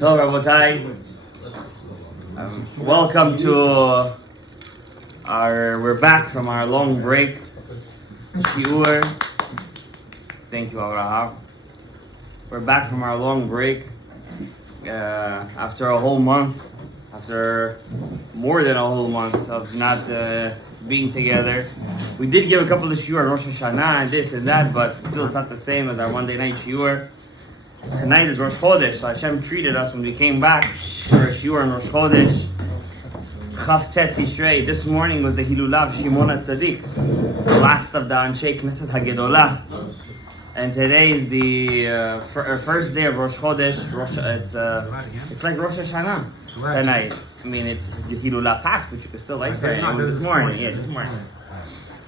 Tov Rabotai, welcome to we're back from our long break. Shiur. Thank you, Avraham. We're back from our long break after a whole month, after more than a whole month of not being together. We did give a couple of shiur on Rosh Hashanah and this and that, but still it's not the same as our Monday night shiur. Tonight is Rosh Hodesh, so Hashem treated us when we came back for a shiur on Rosh Hodesh. Chav Tet Tishrei. This morning was the Hilulah of Shimon HaTzadik, the last of the Anshe Knesset HaGedolah. And today is the first day of Rosh Hodesh. It's like Rosh Hashanah tonight. I mean, it's the Hilulah past, but you can still like it. This morning. Yeah, this morning.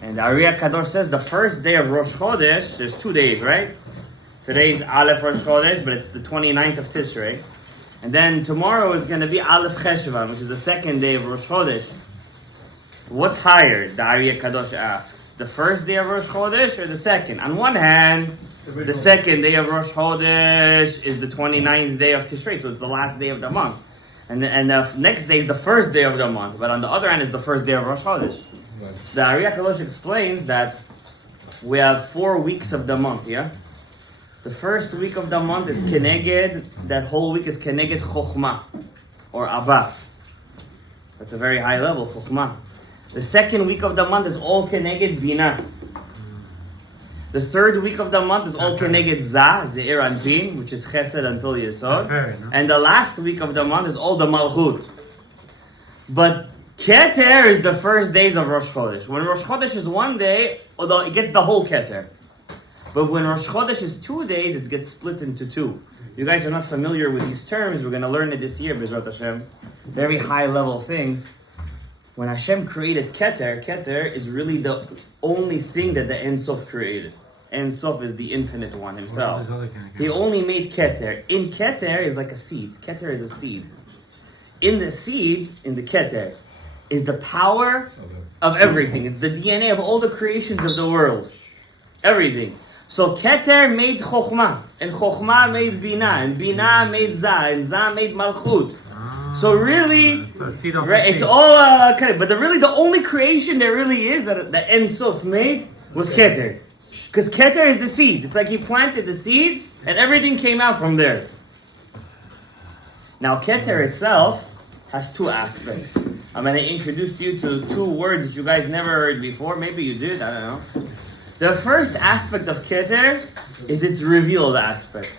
And the Ari HaKadosh says the first day of Rosh Hodesh, there's 2 days, right? Today's Aleph Rosh Hodesh, but it's the 29th of Tishrei. And then tomorrow is going to be Aleph Heshvan, which is the second day of Rosh Hodesh. What's higher, the Ari HaKadosh asks? The first day of Rosh Hodesh or the second? On one hand, the second day of Rosh Hodesh is the 29th day of Tishrei, so it's the last day of the month. And the next day is the first day of the month, but on the other hand is the first day of Rosh Hodesh. So the Ari HaKadosh explains that we have 4 weeks of the month, yeah? The first week of the month is Keneged, that whole week is Keneged Chokhmah, or Abba. That's a very high level, Chokhmah. The second week of the month is all Keneged Bina. The third week of the month is all Keneged Za, Ze'ir and Bin, which is Chesed until Yesod. And the last week of the month is all the Malchut. But Keter is the first days of Rosh Chodesh. When Rosh Chodesh is 1 day, although it gets the whole Keter. But when Rosh Chodesh is 2 days, it gets split into two. You guys are not familiar with these terms. We're going to learn it this year, B'ezrat Hashem. Very high level things. When Hashem created Keter, Keter is really the only thing that the Ein Sof created. Ein Sof is the infinite one himself. He only made Keter. In Keter is like a seed. Keter is a seed. In the seed, in the Keter, is the power of everything. It's the DNA of all the creations of the world. Everything. So Keter made Chokhmah, and Chokhmah made Bina, and Bina made Za, and Za made Malchut. So really, it's all but the only creation there really is that the Ein Sof made was Keter. Because Keter is the seed. It's like he planted the seed, and everything came out from there. Now Keter itself has 2 aspects. I'm going to introduce you to 2 words that you guys never heard before. Maybe you did, I don't know. The first aspect of Keter is its revealed aspect.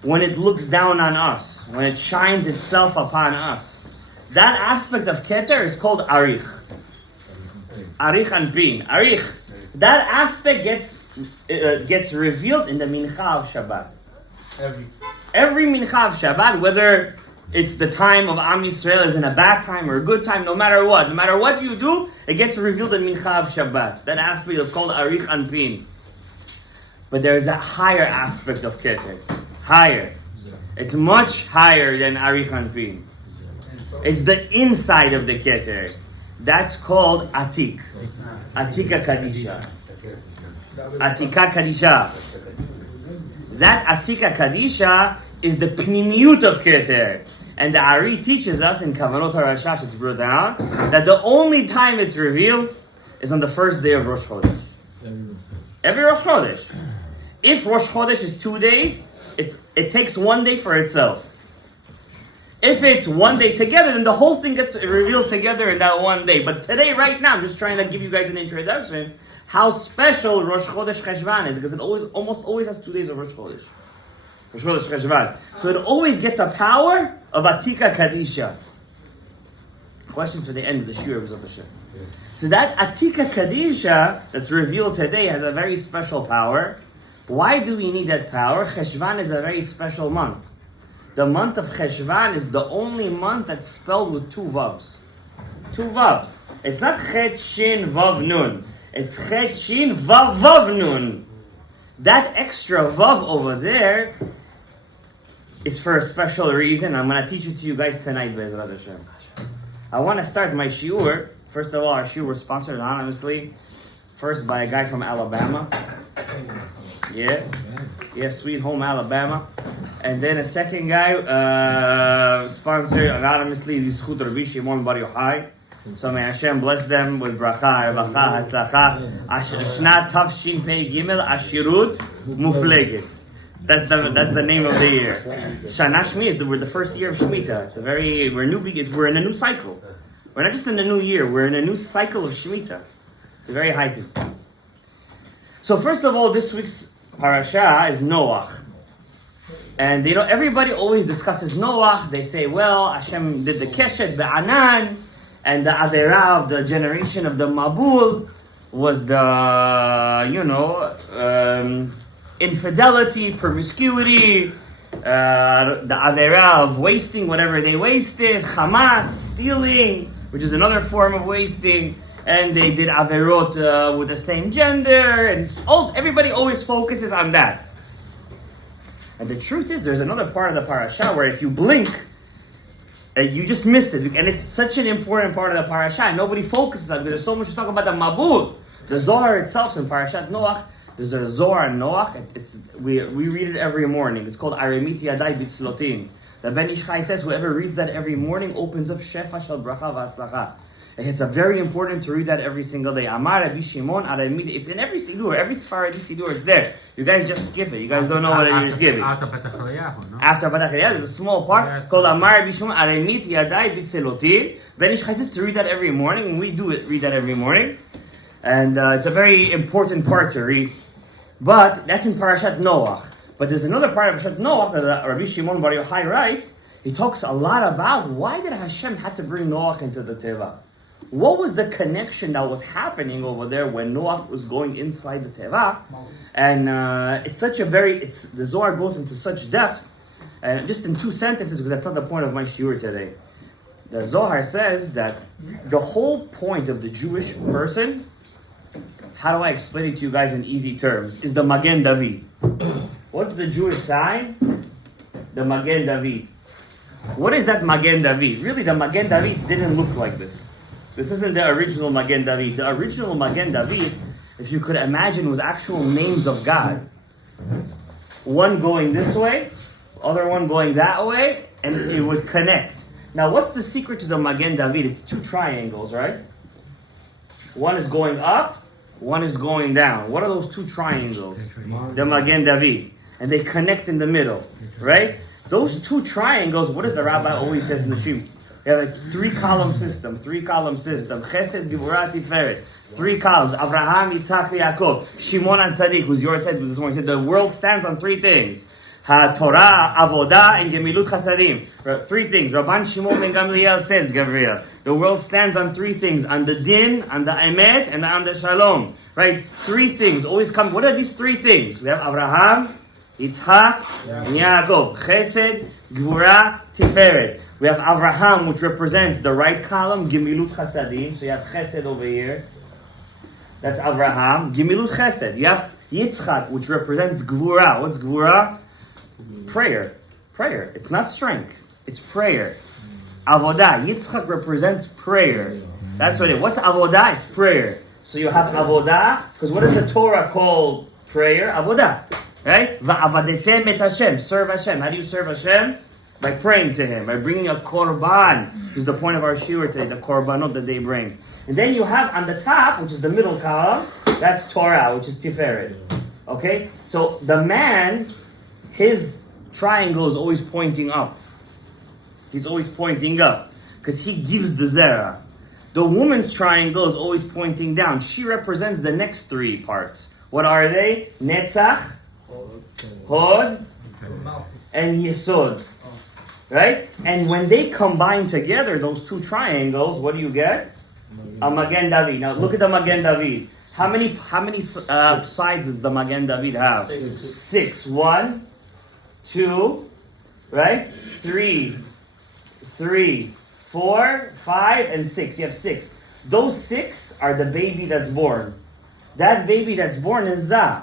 When it looks down on us, when it shines itself upon us. That aspect of Keter is called Arich. Arich and Bin. Arich. That aspect gets revealed in the Mincha of Shabbat. Every Mincha of Shabbat, whether it's the time of Am Yisrael is in a bad time or a good time, no matter what you do, it gets revealed in Mincha of Shabbat. That aspect is called Arich Anpin. But there is a higher aspect of Keter. Higher. It's much higher than Arich Anpin. It's the inside of the Keter. That's called Atik. Atika Kadisha. Atika Kadisha. That Atika Kadisha is the Pnimiut of Keter. And the Ari teaches us in Kavanot HaRashash, it's brought down, that the only time it's revealed is on the first day of Rosh Chodesh. Every Rosh Chodesh. If Rosh Chodesh is 2 days, it takes 1 day for itself. If it's 1 day together, then the whole thing gets revealed together in that 1 day. But today, right now, I'm just trying to give you guys an introduction how special Rosh Chodesh Heshvan is, because it almost always has 2 days of Rosh Chodesh. So it always gets a power of Atika Kadisha. Questions for the end of the Shur. So that Atika Kadisha that's revealed today has a very special power. Why do we need that power? Heshvan is a very special month. The month of Heshvan is the only month that's spelled with 2 vavs. 2 vavs. It's not Chet Shin Vav Nun. It's Chet Shin Vav Vav Nun. That extra vav over there is for a special reason. I'm going to teach it to you guys tonight, Be'ezrat Hashem. I want to start my shiur. First of all, our shiur was sponsored anonymously. First by a guy from Alabama. Yeah. Sweet Home, Alabama. And then a second guy, sponsored anonymously, Zchut Rabbi Shimon Bar Yochai. So may Hashem bless them with bracha, revacha, hatzlacha. Shnat Tafshin Pei Gimel Ashirut Mufleget. That's the name of the year. Shana Shmi we're the first year of Shemitah. We're in a new cycle. We're not just in a new year, we're in a new cycle of Shemitah. It's a very high thing. So first of all, this week's parasha is Noach. And everybody always discusses Noach. They say, well, Hashem did the Keshet, the Anan, and the Averah of the generation of the Mabul was the, infidelity, promiscuity, the Averah of wasting whatever they wasted, Hamas, stealing, which is another form of wasting, and they did Averot with the same gender, and everybody always focuses on that. And the truth is, there's another part of the parasha where if you blink, you just miss it. And it's such an important part of the parasha, and nobody focuses on it, because there's so much to talk about the Mabul. The Zohar itself in Parashat Noah, there's a Zohar on Noach. We read it every morning. It's called Aremiti Yadai Bitzlotim. The Ben Ish Chai says whoever reads that every morning opens up Shefa Shel Bracha V'Atzlacha. It's very important to read that every single day. Amar Rabbi Shimon Aremiti. It's in every Siddur, every Sfaradi Siddur. It's there. You guys just skip it. You guys don't know what you're skipping. After Patach Eliyahu, there's a small part called Amar Rabbi Shimon Aremiti Yadai Bitzlotim. Ben Ish Chai says to read that every morning, and we read that every morning. And it's a very important part to read. But that's in Parashat Noah. But there's another part of Parashat Noah that Rabbi Shimon Bar Yochai writes. He talks a lot about why did Hashem have to bring Noach into the Teva? What was the connection that was happening over there when Noach was going inside the Teva? And the Zohar goes into such depth. And just in 2 sentences, because that's not the point of my shiur today. The Zohar says that the whole point of the Jewish person, how do I explain it to you guys in easy terms, is the Magen David. What's the Jewish sign? The Magen David. What is that Magen David? Really, the Magen David didn't look like this. This isn't the original Magen David. The original Magen David, if you could imagine, was actual names of God. One going this way, other one going that way, and it would connect. Now, what's the secret to the Magen David? It's 2 triangles, right? One is going up, one is going down. What are those 2 triangles? The Magen David. And they connect in the middle, right? Those 2 triangles, what does the rabbi always says in the Shim? You have a 3-column system. Chesed, Gevurah, Tiferet. 3 columns. Abraham, Yitzhak, Yaakov. Shimon and Tzaddik, who's your tzaddik this morning, said the world stands on 3 things. Torah, Avodah, and Gemilut Chasadim. 3 things. Rabban Shimon ben Gamliel says, Gabriel, the world stands on 3 things: on the Din, on the Emet, and on the Shalom. Right? 3 things always come. What are these 3 things? We have Abraham, Yitzhak, and Yaakov. Chesed, Gvura, Tiferet. We have Abraham, which represents the right column, Gemilut Chasadim. So you have Chesed over here. That's Abraham. Gemilut Chesed. You have Yitzchak, which represents Gvura. What's Gvura? Prayer. It's not strength. It's prayer. Avodah. Yitzchak represents prayer. That's what it is. What's Avodah? It's prayer. So you have Avodah, because what does the Torah call prayer? Avodah. Right? Va'avadetem et Hashem. Serve Hashem. How do you serve Hashem? By praying to Him. By bringing a korban. Which is the point of our shiur today. The korbanot that they bring. And then you have on the top, which is the middle column, that's Torah, which is Tiferet. Okay? So the man, his triangle is always pointing up. He's always pointing up. Because he gives the zera. The woman's triangle is always pointing down. She represents the next 3 parts. What are they? Netzach, Hod, and Yesod. Right? And when they combine together, those 2 triangles, what do you get? A Magen David. Now look at the Magen David. How many sides does the Magen David have? 6. 1, 2, right? 3, 4, 5, and 6. You have 6. Those 6 are the baby that's born. That baby that's born is Zah.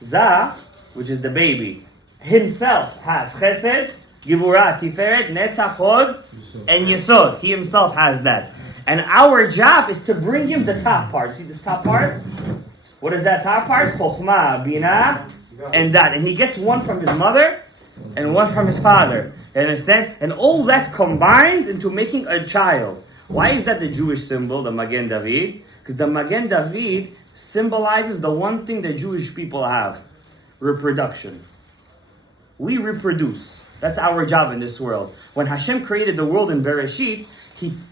Zah, which is the baby, himself has Chesed, Gevurah, Tiferet, Netzach, Hod, and Yesod. He himself has that. And our job is to bring him the top part. See this top part? What is that top part? Chokhmah, Binah, and that. And he gets one from his mother and one from his father. You understand? And all that combines into making a child. Why is that the Jewish symbol, the Magen David? Because the Magen David symbolizes the one thing that Jewish people have: reproduction. We reproduce. That's our job in this world. When Hashem created the world in Bereshit,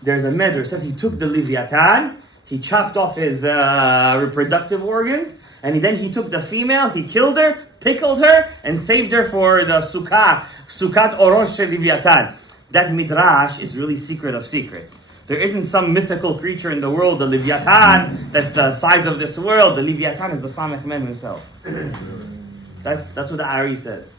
there's a medrash, it says he took the Leviathan, he chopped off his reproductive organs, and then he took the female, he killed her, pickled her, and saved her for the Sukkot Orosh Leviathan. That midrash is really secret of secrets. There isn't some mythical creature in the world, the Leviathan, that's the size of this world. The Leviathan is the Samech Mem himself. That's what the Ari says.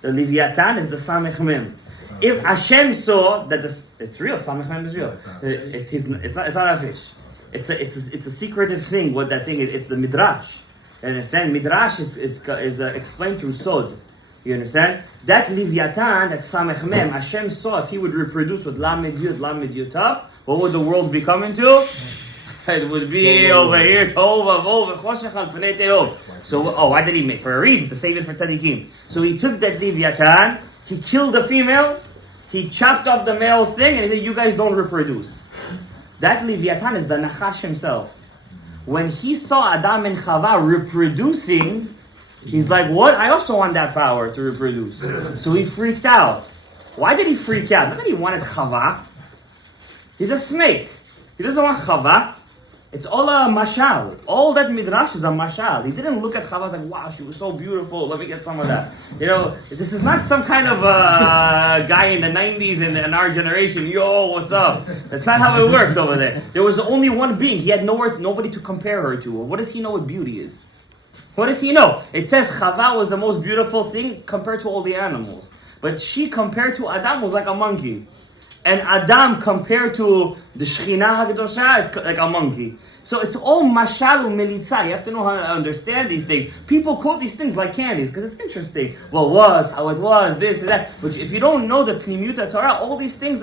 The Leviathan is the Samech Mem. If Hashem saw that it's real, Samech Mem is real. It's not a fish. It's a secretive thing. What that thing is, it's the midrash. You understand? Midrash is explained through Sod. You understand? That Leviathan, that Samech Mem, Hashem saw if he would reproduce with Lamed Yutav, what would the world be coming to? It would be over here, Tov, Avov, Choshech, Al Pnei Tehov. So, why did he make? For a reason, to save it for Tzadikim. So he took that Leviathan, he killed the female, he chopped off the male's thing, and he said, you guys don't reproduce. That Leviathan is the Nachash himself. When he saw Adam and Chava reproducing, he's like, what? I also want that power to reproduce. So he freaked out. Why did he freak out? Not that he wanted Chava. He's a snake. He doesn't want Chava. It's all a mashal. All that midrash is a mashal. He didn't look at Chava and was like, wow, she was so beautiful. Let me get some of that. You know, this is not some kind of guy in the 90s in our generation. Yo, what's up? That's not how it worked over there. There was only one being. He had nobody to compare her to. What does he know what beauty is? What does he know? It says Chava was the most beautiful thing compared to all the animals. But she compared to Adam was like a monkey. And Adam compared to the Shekhinah HaKadosha is like a monkey. So it's all mashal u'melitza. You have to know how to understand these things. People quote these things like candies because it's interesting. Well, how it was, this and that. But if you don't know the Pnimiyut Torah, all these things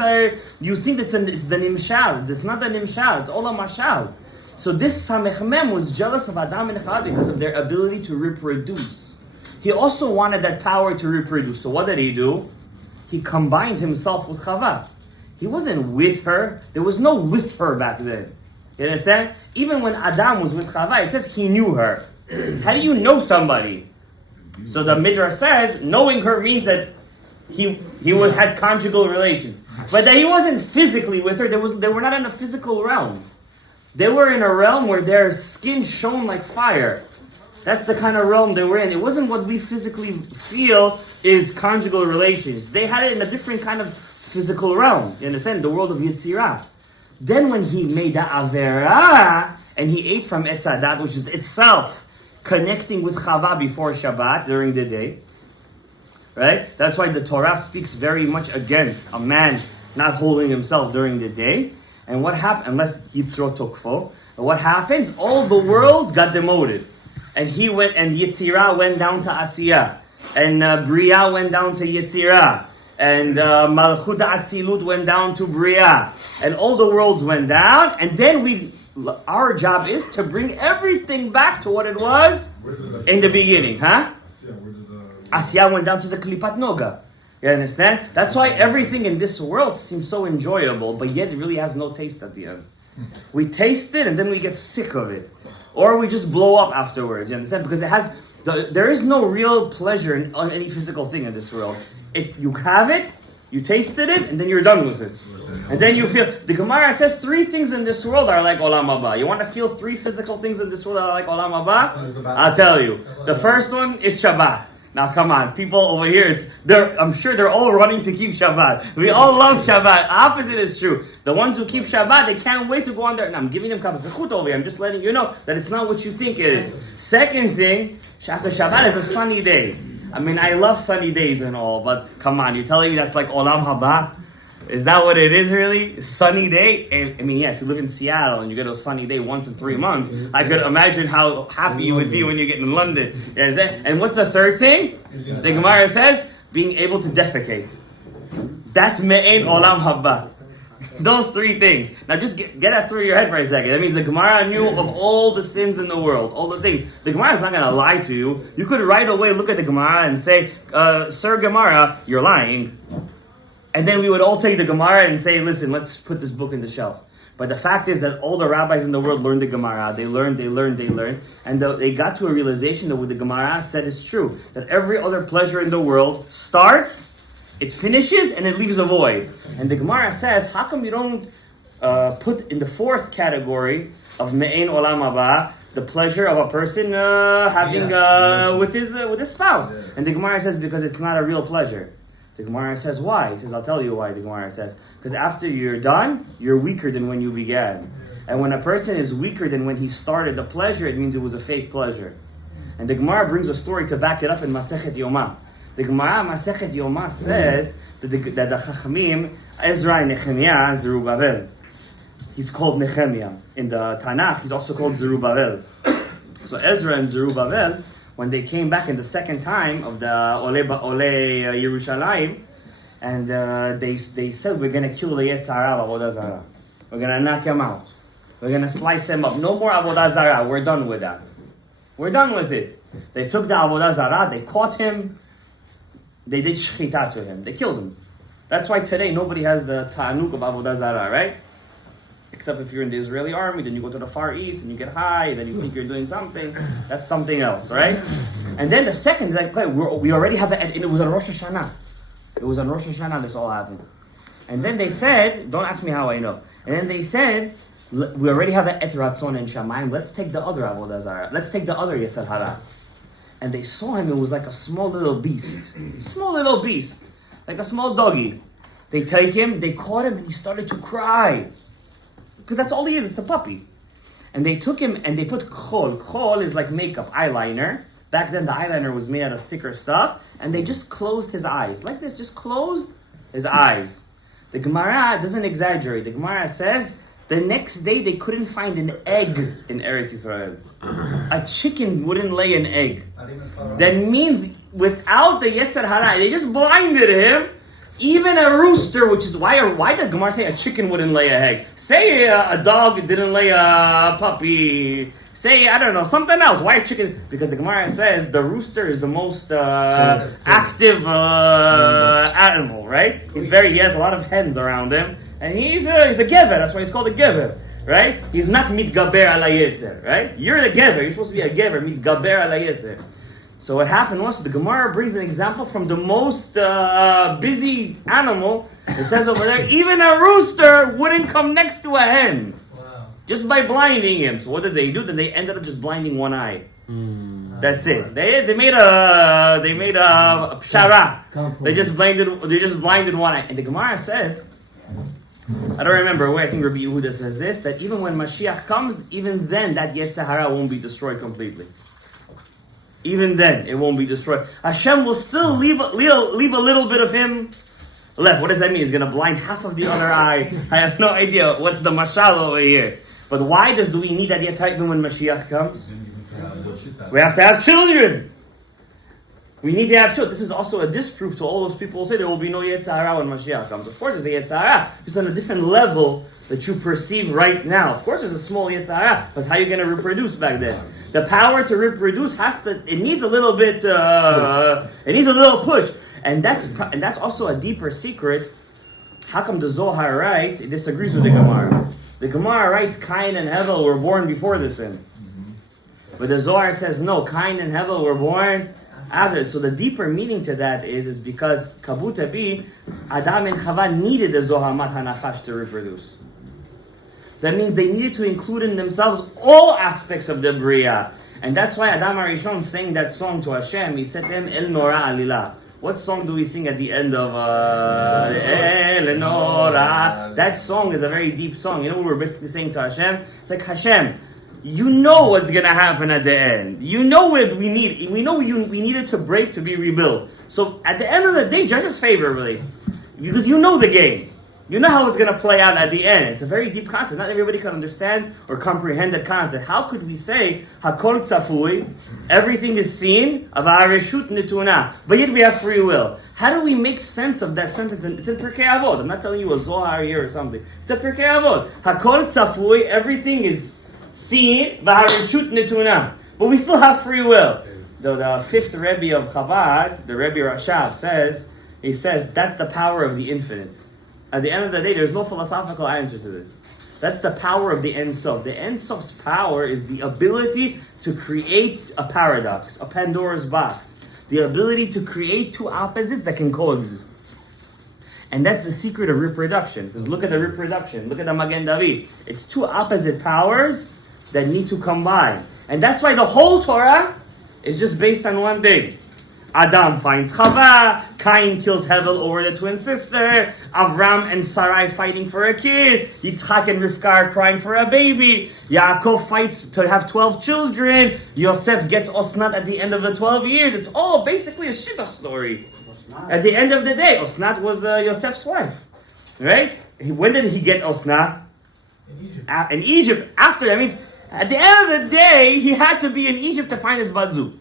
you think it's the nimshal. It's not the nimshal. It's all a mashal. So this Samech Mem was jealous of Adam and Chava because of their ability to reproduce. He also wanted that power to reproduce. So what did he do? He combined himself with Chava. He wasn't with her. There was no with her back then. You understand? Even when Adam was with Chava, it says he knew her. How do you know somebody? So the Midrash says, knowing her means that he had conjugal relations. But that he wasn't physically with her. They were not in a physical realm. They were in a realm where their skin shone like fire. That's the kind of realm they were in. It wasn't what we physically feel is conjugal relations. They had it in a different kind of physical realm. You understand? The world of Yetzer Hara. Then when he made the Avera, and he ate from Etz Hadat, which is itself connecting with Chava before Shabbat during the day, right? That's why the Torah speaks very much against a man not holding himself during the day. And what happened? Unless Yitzro Tokfo. And what happens? All the worlds got demoted. And he went, and Yetzirah went down to Asiyah. And Bria went down to Yetzirah. And Malchut Atzilut went down to Bria. And all the worlds went down. And then our job is to bring everything back to what it was in the beginning. Huh? Asiyah went down to the Klipat Noga. You understand? That's why everything in this world seems so enjoyable, but yet it really has no taste at the end. We taste it and then we get sick of it. Or we just blow up afterwards, you understand? Because there is no real pleasure in any physical thing in this world. You have it, you tasted it, and then you're done with it. And then you feel, the Gemara says 3 things in this world are like Olam Haba. You want to feel 3 physical things in this world that are like Olam Haba? I'll tell you. The first one is Shabbat. Now come on, people over here, I'm sure they're all running to keep Shabbat. We all love Shabbat. Opposite is true. The ones who keep Shabbat, they can't wait to go on there. Now I'm giving them kapazachut over here. I'm just letting you know that it's not what you think it is. Second thing, after Shabbat is a sunny day. I mean, I love sunny days and all, but come on, you're telling me that's like Olam Haba? Is that what it is really? Sunny day? And, I mean, yeah, if you live in Seattle and you get a sunny day once in 3 months, I could imagine how happy you would be when you get in London. You understand? And what's the third thing? The Gemara says, being able to defecate. That's me'ein Olam Haba. Those three things. Now just get that through your head for a second. That means the Gemara knew of all the sins in the world, all the things. The Gemara is not going to lie to you. You could right away look at the Gemara and say, Sir Gemara, you're lying. And then we would all take the Gemara and say, listen, let's put this book in the shelf. But the fact is that all the rabbis in the world learned the Gemara. They learned. And they got to a realization that what the Gemara said is true. That every other pleasure in the world starts, it finishes, and it leaves a void. And the Gemara says, how come you don't put in the fourth category of Me'ein Olam Haba, the pleasure of a person having with his spouse? Yeah. And the Gemara says, because it's not a real pleasure. The Gemara says, why? He says, I'll tell you why. The Gemara says, because after you're done, you're weaker than when you began. And when a person is weaker than when he started the pleasure, it means it was a fake pleasure. And the Gemara brings a story to back it up in Masechet Yoma. The Gemara Masechet Yoma says that the Chachamim, Ezra and Nehemiah, Zerubbabel. He's called Nehemiah. In the Tanakh, he's also called Zerubbabel. So Ezra and Zerubbabel, when they came back in the second time of the Ole Yerushalayim, and they said, we're going to kill the Yetzer Hara of Avodah Zarah. We're going to knock him out. We're going to slice him up. No more Avodah Zarah. We're done with that. We're done with it. They took the Avodah Zarah, they caught him, they did shchita to him. They killed him. That's why today nobody has the ta'anuk of Avodah Zarah, right? Except if you're in the Israeli army, then you go to the Far East and you get high, then you think you're doing something. That's something else, right? And then the second, like, we already have and it was on Rosh Hashanah. It was on Rosh Hashanah this all happened. And then they said, don't ask me how I know. And then they said, we already have an Et Ratzon and Shamayim, let's take the other Avodah Zarah. Let's take the other Yetzer Hara. And they saw him, it was like a small little beast. Like a small doggy. They take him, they caught him, and he started to cry. Because that's all he is, it's a puppy. And they took him and they put khol. Khol is like makeup, eyeliner. Back then the eyeliner was made out of thicker stuff. And they just closed his eyes. Like this, just closed his eyes. The Gemara doesn't exaggerate. The Gemara says, the next day they couldn't find an egg in Eretz Yisrael. A chicken wouldn't lay an egg. That means without the Yetzer Hara, they just blinded him. Even a rooster, which is why did Gemara say a chicken wouldn't lay an egg? Say a dog didn't lay a puppy. Say, I don't know, something else. Why a chicken? Because the Gemara says the rooster is the most active animal, right? He has a lot of hens around him. And he's a gever, that's why he's called a gever, right? He's not mitgaber ala yetzer, right? You're the gever, you're supposed to be a gever, mitgaber ala yetzer. So what happened was, the Gemara brings an example from the most busy animal. It says over there, even a rooster wouldn't come next to a hen. Wow. Just by blinding him. So what did they do? Then they ended up just blinding one eye. That's it. They made a pshara. They just blinded one eye. And the Gemara says, I don't remember where, I think Rabbi Yehuda says this, that even when Mashiach comes, even then that Yetzer Hara won't be destroyed completely. Even then, it won't be destroyed. Hashem will still leave a little bit of him left. What does that mean? He's going to blind half of the other eye. I have no idea what's the mashal over here. But why do we need that Yetzer Hara even when Mashiach comes? We have to have children. We need to have children. This is also a disproof to all those people who say there will be no Yetzer Hara when Mashiach comes. Of course there's a Yetzer Hara, just on a different level that you perceive right now. Of course there's a small Yetzer Hara, because how are you going to reproduce back then? The power to reproduce it needs a little bit, it needs a little push. And that's also a deeper secret. How come the Zohar writes, it disagrees with the Gemara. The Gemara writes Cain and Hevel were born before the sin. But the Zohar says no, Cain and Hevel were born after. So the deeper meaning to that is because Kabuta B, Adam and Chava needed the Zohamat HaNachash to reproduce. That means they needed to include in themselves all aspects of the Bria. And that's why Adam HaRishon sang that song to Hashem. He said to him, El Nora Alila. What song do we sing at the end of El Nora? That song is a very deep song. You know what we're basically saying to Hashem? It's like, Hashem, you know what's going to happen at the end. You know what we need. We know we needed to break to be rebuilt. So at the end of the day, judge us favorably. Because you know the game. You know how it's going to play out at the end. It's a very deep concept. Not everybody can understand or comprehend that concept. How could we say, Hakol tzafui, everything is seen, Bereshit netuna, but yet we have free will? How do we make sense of that sentence? It's in Pirkei Avot. I'm not telling you a Zohar here or something. It's a Pirkei Avot. Hakol tzafui, everything is seen, Bereshit netuna, but we still have free will. The fifth Rebbe of Chabad, the Rebbe Rashab, he says that's the power of the infinite. At the end of the day, there's no philosophical answer to this. That's the power of the Ein Sof. The Ein Sof's power is the ability to create a paradox, a Pandora's box. The ability to create two opposites that can coexist. And that's the secret of reproduction. Because look at the reproduction. Look at the Magen David. It's two opposite powers that need to combine. And that's why the whole Torah is just based on one thing. Adam finds Chava, Cain kills Hevel over the twin sister, Avram and Sarai fighting for a kid, Yitzchak and Rivka are crying for a baby, Yaakov fights to have 12 children, Yosef gets Osnat at the end of the 12 years. It's all basically a shidduch story. At the end of the day, Osnat was Yosef's wife. Right? When did he get Osnat? In Egypt. After that means, at the end of the day, he had to be in Egypt to find his Badzu.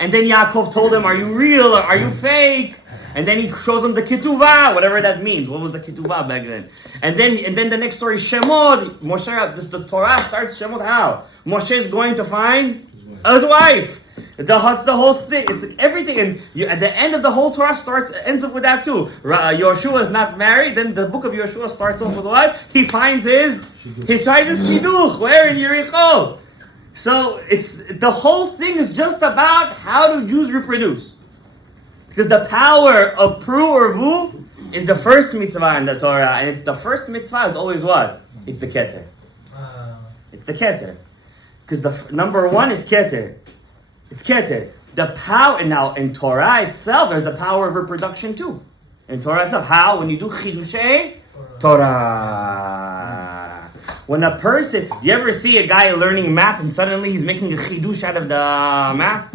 And then Yaakov told him, are you real or are you fake? And then he shows him the ketuvah, whatever that means. What was the ketuvah back then? And then the next story, Shemot. Moshe, the Torah starts Shemot how? Moshe is going to find his wife. That's the whole thing. It's like everything. And at the end of the whole Torah ends up with that too. Yoshua is not married. Then the book of Yoshua starts off with what? He finds his shidduch. Where in Yericho? So the whole thing is just about how do Jews reproduce. Because the power of Pru or Vu is the first mitzvah in the Torah. And it's the first mitzvah is always what? It's the Keter. It's the Keter. Because the number one is Keter. It's Keter. The power, now in Torah itself, there's the power of reproduction too. In Torah itself. How? When you do Chidushei Torah. When a person, you ever see a guy learning math and suddenly he's making a chidush out of the math?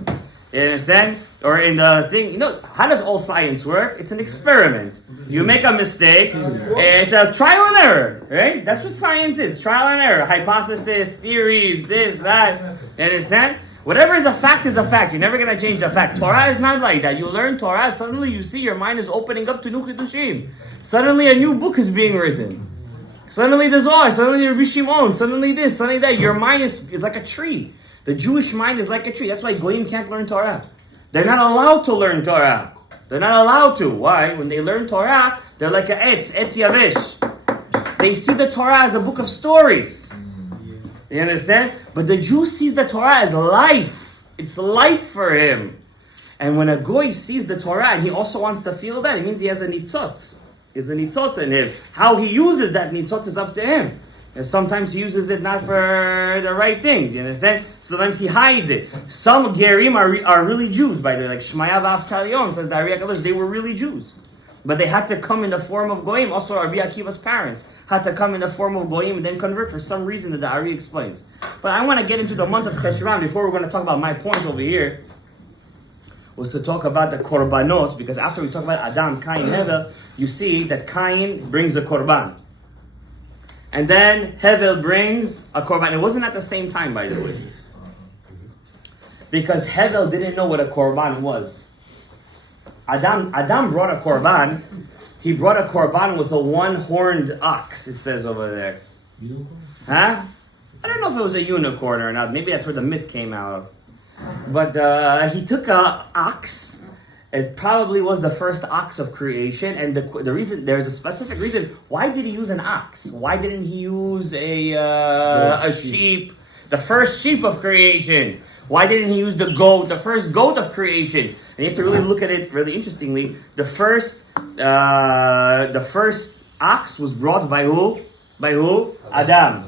You understand? Or in the thing, how does all science work? It's an experiment. You make a mistake, it's a trial and error, right? That's what science is, trial and error. Hypothesis, theories, this, that. You understand? Whatever is a fact is a fact. You're never going to change the fact. Torah is not like that. You learn Torah, suddenly you see your mind is opening up to new chidushim. Suddenly a new book is being written. Suddenly the Zohar, suddenly Rabbi Shimon, suddenly this, suddenly that. Your mind is like a tree. The Jewish mind is like a tree. That's why Goyim can't learn Torah. They're not allowed to learn Torah. They're not allowed to. Why? When they learn Torah, they're like a etz yavish. They see the Torah as a book of stories. You understand? But the Jew sees the Torah as life. It's life for him. And when a Goy sees the Torah and he also wants to feel that, it means he has a nitzotz. Is a nitzotz in him. How he uses that nitzotz is up to him. And sometimes he uses it not for the right things, you understand? Sometimes he hides it. Some Gerim are really Jews, by the way. Like Shmaya v'Avtalion says the Ari HaKadosh, they were really Jews. But they had to come in the form of Goyim. Also, Rabbi Akiva's parents had to come in the form of Goyim and then convert for some reason that the Ari explains. But I want to get into the month of Heshvan before we're going to talk about my point over here. Was to talk about the korbanot, because after we talk about Adam, Cain, and Hevel, you see that Cain brings a korban. And then Hevel brings a korban. It wasn't at the same time, by the way. Because Hevel didn't know what a korban was. Adam brought a korban. He brought a korban with a one-horned ox, it says over there. Huh? I don't know if it was a unicorn or not. Maybe that's where the myth came out of. But he took an ox. It probably was the first ox of creation, and the reason, there's a specific reason. Why did he use an ox? Why didn't he use a sheep? The first sheep of creation. Why didn't he use the goat? The first goat of creation. And you have to really look at it really interestingly. The first ox was brought by who? By who? Adam.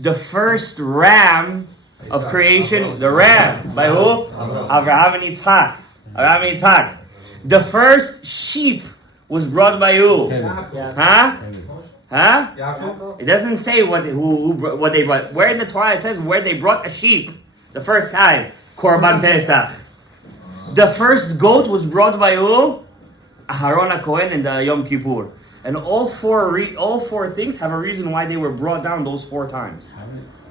The first ram of creation, the ram, by who? Avraham and Yitzchak. Avraham and Yitzchak. The first sheep was brought by who? Huh? It doesn't say what they brought. Where in the Torah it says where they brought a sheep the first time? Korban Pesach. The first goat was brought by who? Aharon HaKohen and the Yom Kippur. And all four things have a reason why they were brought down those 4 times.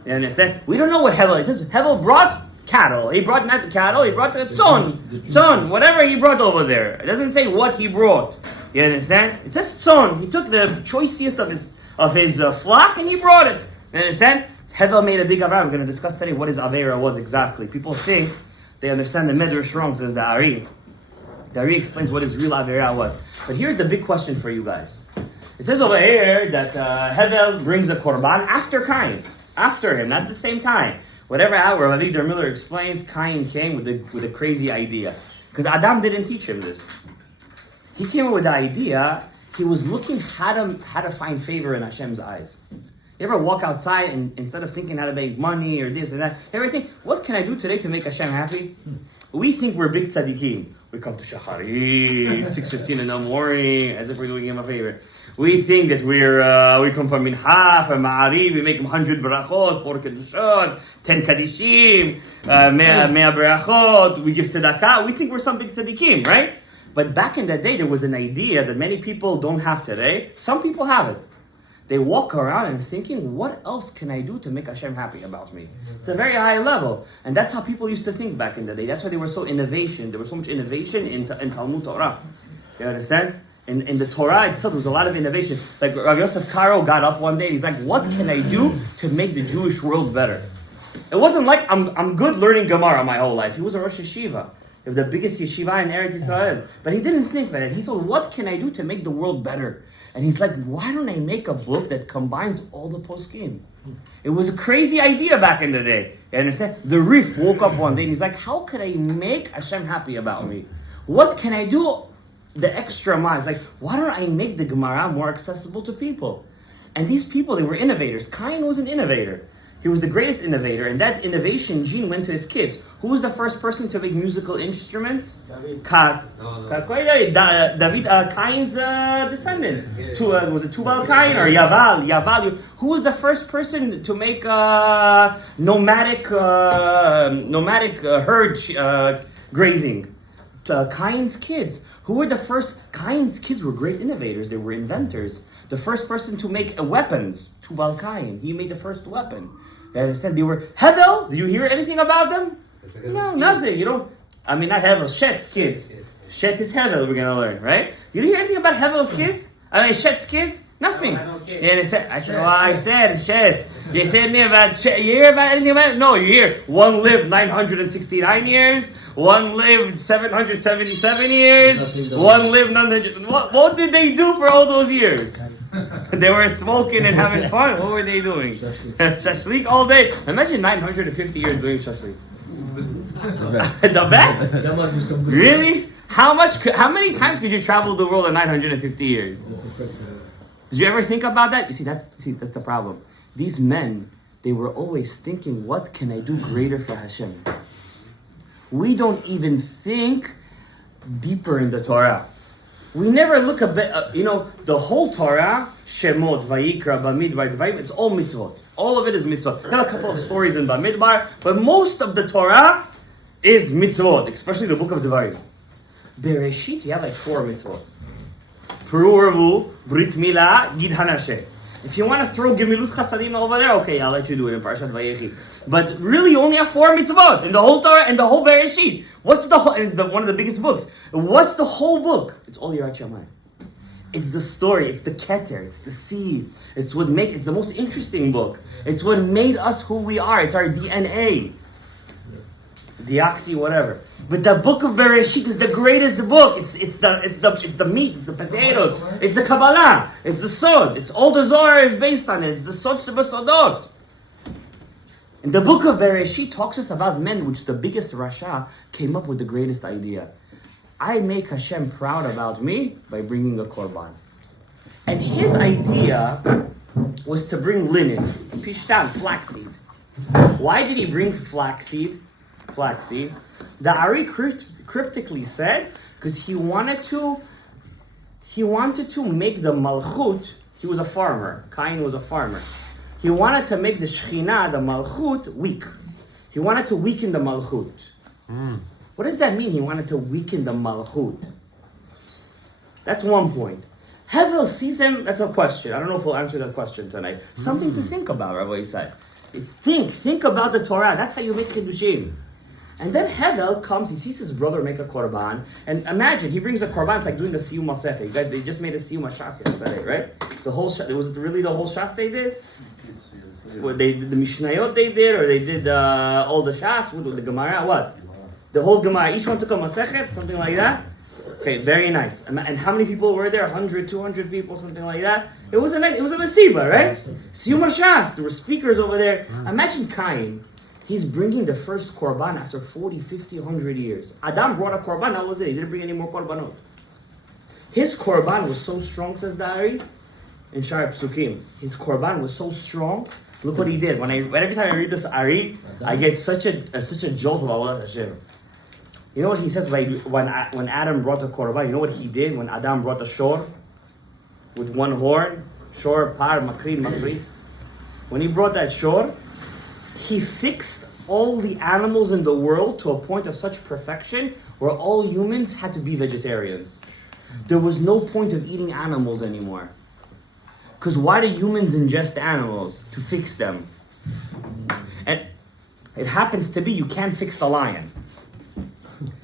You understand? We don't know what Hevel. It says Hevel brought cattle. He brought not the cattle. He brought the tzon, whatever he brought over there. It doesn't say what he brought. You understand? It says tzon. He took the choicest of his flock and he brought it. You understand? Hevel made a big avera. We're going to discuss today what his avera was exactly. People think they understand the Medrash wrong, says the Ari. The Ari explains what his real avera was. But here's the big question for you guys. It says over here that Hevel brings a korban after Cain. After him, not at the same time. Whatever hour, Avigdor Miller explains, Cain came with a crazy idea. Because Adam didn't teach him this. He came up with the idea, he was looking how to find favor in Hashem's eyes. You ever walk outside and instead of thinking how to make money or this and that, everything, what can I do today to make Hashem happy? We think we're big tzaddikim. We come to Shacharit, 6:15 in the morning, as if we're doing him a favor. We think that we come from Mincha, from Ma'ariv, we make him 100 brachot, 4 kedushot, 10 kadishim, 100 brachot, we give tzedakah. We think we're some big tzaddikim, right? But back in that day, there was an idea that many people don't have today. Some people have it. They walk around and thinking, what else can I do to make Hashem happy about me? It's a very high level. And that's how people used to think back in the day. That's why they were so innovation. There was so much innovation in Talmud Torah. You understand? In the Torah itself, there was a lot of innovation. Like Rav Yosef Karo got up one day, he's like, what can I do to make the Jewish world better? It wasn't like, I'm good learning Gemara my whole life. He was a Rosh Yeshiva. The biggest yeshiva in Eretz Yisrael. But he didn't think that. He thought, what can I do to make the world better? And he's like, why don't I make a book that combines all the poskim? It was a crazy idea back in the day. You understand? The Rif woke up one day and he's like, how could I make Hashem happy about me? What can I do the extra mile? It's like, why don't I make the Gemara more accessible to people? And these people, they were innovators. Cain was an innovator. He was the greatest innovator, and that innovation gene went to his kids. Who was the first person to make musical instruments? David. Cain's descendants. Was it Tuval Cain or Yaval? Who was the first person to make nomadic herd grazing? Cain's kids. Who were the first? Cain's kids were great innovators. They were inventors. The first person to make weapons, Tuval Cain. He made the first weapon. You understand? They were Hevel. Do you hear anything about them? No, nothing. You don't. I mean, not Hevel. Shet's kids. Shet is Hevel. We're gonna learn, right? You didn't hear anything about Hevel's kids? I mean, Shet's kids. Nothing. You understand? I said, well, I said Shet. You said anything about Shet? You hear about anything about it? No, you hear. One lived 969 years. One lived 777 years. One lived 900. What did they do for all those years? They were smoking and having fun. What were they doing? Shashlik all day. Imagine 950 years doing shashlik. The best? Really? How many times could you travel the world in 950 years? Did you ever think about that? You see, that's the problem. These men, they were always thinking, what can I do greater for Hashem? We don't even think deeper in the Torah. We never look a bit, the whole Torah, Shemot, Vayikra, Bamidbar, Dvarim, it's all mitzvot. All of it is mitzvot. There are a couple of stories in Bamidbar, but most of the Torah is mitzvot, especially the book of Dvarim. Bereshit, you have like 4 mitzvot. Peru Ravu, Brit Milah, Gid Hanashe. If you want to throw Gemilut Chasadim over there, okay, I'll let you do it in Parashat Vayechi. But really, you only have 4 mitzvot in the whole Torah and the whole Bereshit. What's the whole? It's one of the biggest books. What's the whole book? It's all Yirat Shamayim. It's the story. It's the Keter. It's the seed. It's the most interesting book. It's what made us who we are. It's our DNA. Deoxy, whatever. But the book of Bereshit is the greatest book. It's the meat, it's the potatoes, it's the Kabbalah, it's the Sod. It's all the Zohar is based on it. It's the Sod Shebasodot. And the book of Bereshit talks us about men, which the biggest Rasha came up with the greatest idea. I make Hashem proud about me by bringing a korban. And his idea was to bring linen, pishtan, flaxseed. Why did he bring flaxseed? The Ari cryptically said because he wanted to make the malchut. He was a farmer. Cain was a farmer. He wanted to make the Shekhinah, the malchut, weak. He wanted to weaken the malchut. What does that mean? He wanted to weaken the malchut. That's one point. Hevel sees him. That's a question. I don't know if we'll answer that question tonight. Something to think about, Rabbi Yisai. It's think about the Torah. That's how you make chidushim. And then Hevel comes, he sees his brother make a korban, and imagine, he brings a korban, it's like doing a siyum masechet. You guys, they just made a siyum shas yesterday, right? Was it really the whole shas they did? What, they did the Mishnayot they did, or they did all the shas, the Gemara, what? The whole Gemara, each one took a masechet, something like that? Okay, very nice. And how many people were there? 100, 200 people, something like that? It was a masiba, right? Siyum shas, there were speakers over there. Imagine Cain. He's bringing the first korban after 40, 50, 100 years. Adam brought a korban, that was it. He didn't bring any more korbanot. His korban was so strong, says the Ari, in Shar Psukim. His korban was so strong. Look what he did. Every time I read this Ari, I get such a jolt of Allah Hashem. You know what he says when Adam brought the korban? You know what he did when Adam brought the shor? With one horn, shor, par, makrin, mafris. When he brought that shor, he fixed all the animals in the world to a point of such perfection where all humans had to be vegetarians. There was no point of eating animals anymore. Because why do humans ingest animals? To fix them. And it happens to be you can't fix the lion.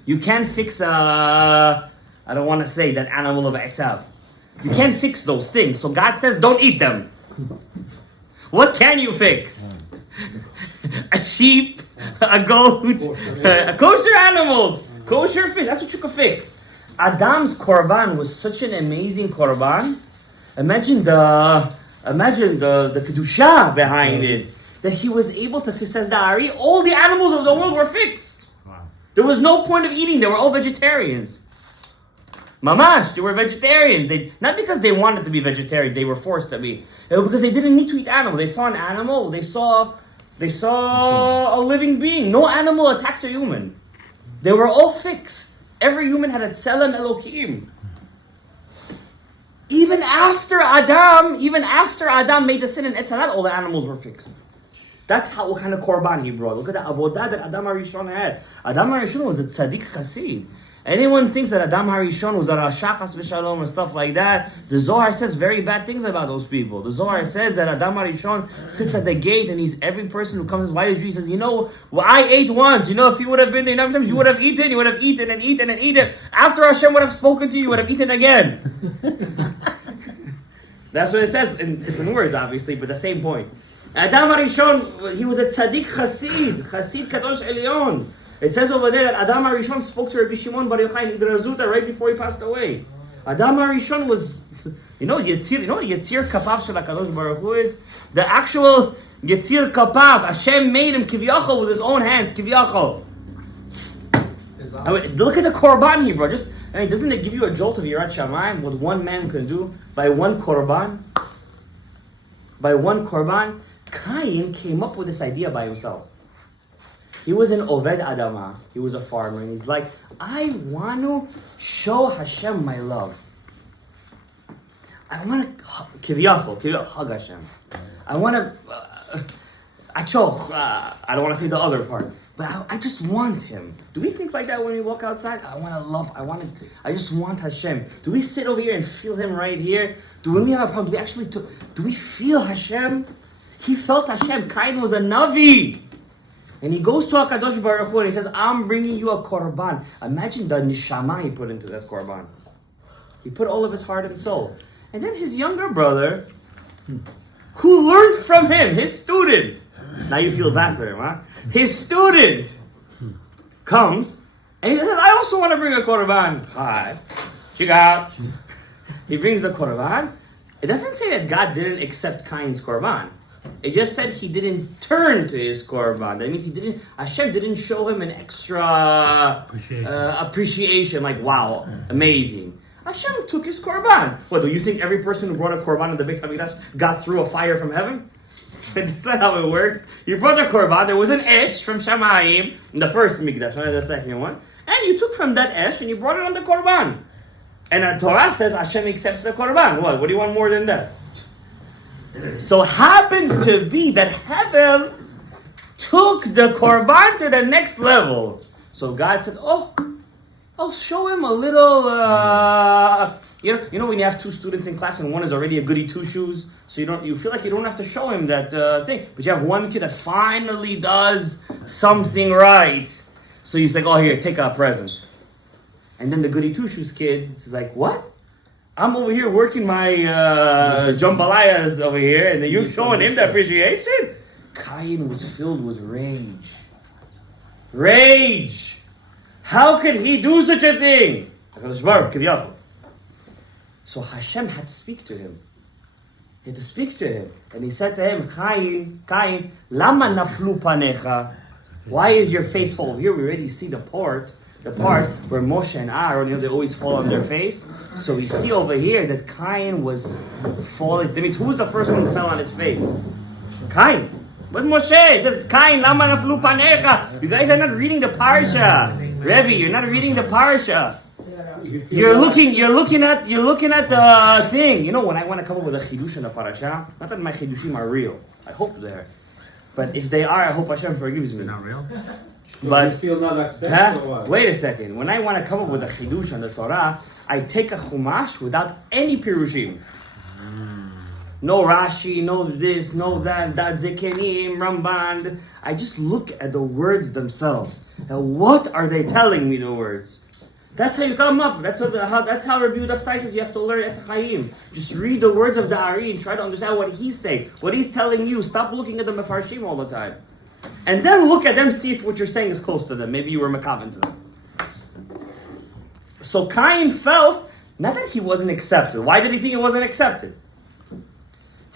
You can't fix I don't want to say that animal of Esav. You can't fix those things. So God says don't eat them. What can you fix? A sheep, a goat, kosher animals, kosher fish. That's what you could fix. Adam's korban was such an amazing korban. Imagine the kedusha behind it. That he was able to fix. Says the Ari, all the animals of the world were fixed. There was no point of eating. They were all vegetarians. Mamash, they were vegetarian. Not because they wanted to be vegetarian. They were forced to be. It was because they didn't need to eat animals. They saw an animal. They saw a living being. No animal attacked a human. They were all fixed. Every human had a tselem Elokim. Even after Adam made the sin in Etzarat, all the animals were fixed. That's what kind of korban he brought. Look at the avodah that Adam HaRishon had. Adam HaRishon was a tzaddik chassid. Anyone thinks that Adam HaRishon was a rasha chas v'shalom and stuff like that, the Zohar says very bad things about those people. The Zohar says that Adam HaRishon sits at the gate and he's every person who comes, why did you? He says, I ate once. If you would have been there enough times, you would have eaten and eaten. After Hashem would have spoken to you, you would have eaten again. That's what it says in different words, obviously, but the same point. Adam HaRishon, he was a tzaddik chassid kadosh elyon. It says over there that Adam HaRishon spoke to Rabbi Shimon Bar Yochai in Idrazuta right before he passed away. Adam HaRishon was, Yetzer Kapav Shel HaKadosh Baruch Hu is? The actual Yetzer Kapav, Hashem made him kiviyachol with his own hands, kiviyachol. Look at the korban he brought. Doesn't it give you a jolt of Yirat Shamayim? What one man can do by one korban? Cain came up with this idea by himself. He was an Oved Adama. He was a farmer. And he's like, I want to show Hashem my love. I want to, kiviyachol, hug Hashem. I want to, I don't want to say the other part, but I just want Him. Do we think like that when we walk outside? I just want Hashem. Do we sit over here and feel Him right here? When we have a problem, do we feel Hashem? He felt Hashem. Cain was a Navi. And he goes to HaKadosh Baruch Hu and he says, I'm bringing you a korban. Imagine the nishama he put into that korban. He put all of his heart and soul. And then his younger brother, who learned from him, his student. Now you feel bad for him, huh? His student comes and he says, I also want to bring a korban. Hi. Check out. He brings the korban. It doesn't say that God didn't accept Cain's korban. It just said he didn't turn to his korban. That means Hashem didn't show him an extra appreciation, like, wow, amazing. Hashem took his korban. What, do you think every person who brought a korban in the Beit HaMikdash got through a fire from heaven? That's not how it worked. You brought a korban, there was an esh from Shamayim, in the first Mikdash, not the second one, and you took from that esh and you brought it on the korban. And the Torah says Hashem accepts the korban. What do you want more than that? So happens to be that Hevel took the korban to the next level. So God said, I'll show him a little, you know when you have two students in class and one is already a goody two-shoes, so you feel like you don't have to show him that thing, but you have one kid that finally does something right, so he's like, oh, here, take a present. And then the goody two-shoes kid is like, what? I'm over here working my jambalayas over here, and then you're showing him the appreciation? Cain was filled with rage. Rage! How could he do such a thing? So Hashem had to speak to him. He had to speak to him. And he said to him, Cain, lama naflu panecha? Why is your face fall? Here we already see the part where Moshe and Aaron, they always fall on their face. So we see over here that Cain was falling. That means who's the first one who fell on his face? Cain. But Moshe, it says, Cain, lama naflu panecha? You guys are not reading the parsha. Rebbe, you're not reading the parsha. You're looking at the thing. You know, when I want to come up with a chidush in the parasha, not that my chidushim are real. I hope they're. But if they are, I hope Hashem forgives me. Not real? But you feel not accepted or what? Wait a second. When I want to come up with a chidush on the Torah, I take a chumash without any pirushim. No Rashi, no this, no that Zekenim, Ramban. I just look at the words themselves. And what are they telling me, the words? That's how you come up. That's how Rabbi Yehuda Ftai says you have to learn Yetzer Chaim. Just read the words of the Ari and try to understand what he's saying, what he's telling you. Stop looking at the Mefarshim all the time. And then look at them, see if what you're saying is close to them. Maybe you were Makavan to them. So Cain felt, not that he wasn't accepted. Why did he think he wasn't accepted?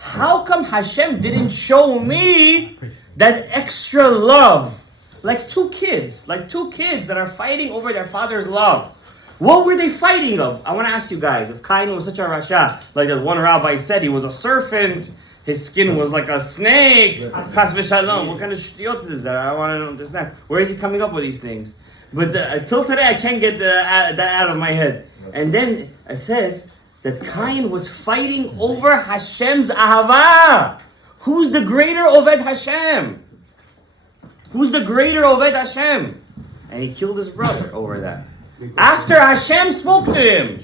How come Hashem didn't show me that extra love? Like two kids that are fighting over their father's love. What were they fighting of? I want to ask you guys, if Cain was such a rasha, like that one rabbi said, he was a serpent, his skin was like a snake, chas v'shalom, what kind of shtiyot is that? I want to understand. Where is he coming up with these things? But till today, I can't get that out of my head. And then it says that Cain was fighting over Hashem's ahava. Who's the greater Oved Hashem? Who's the greater Oved Hashem? And he killed his brother over that. After Hashem spoke to him.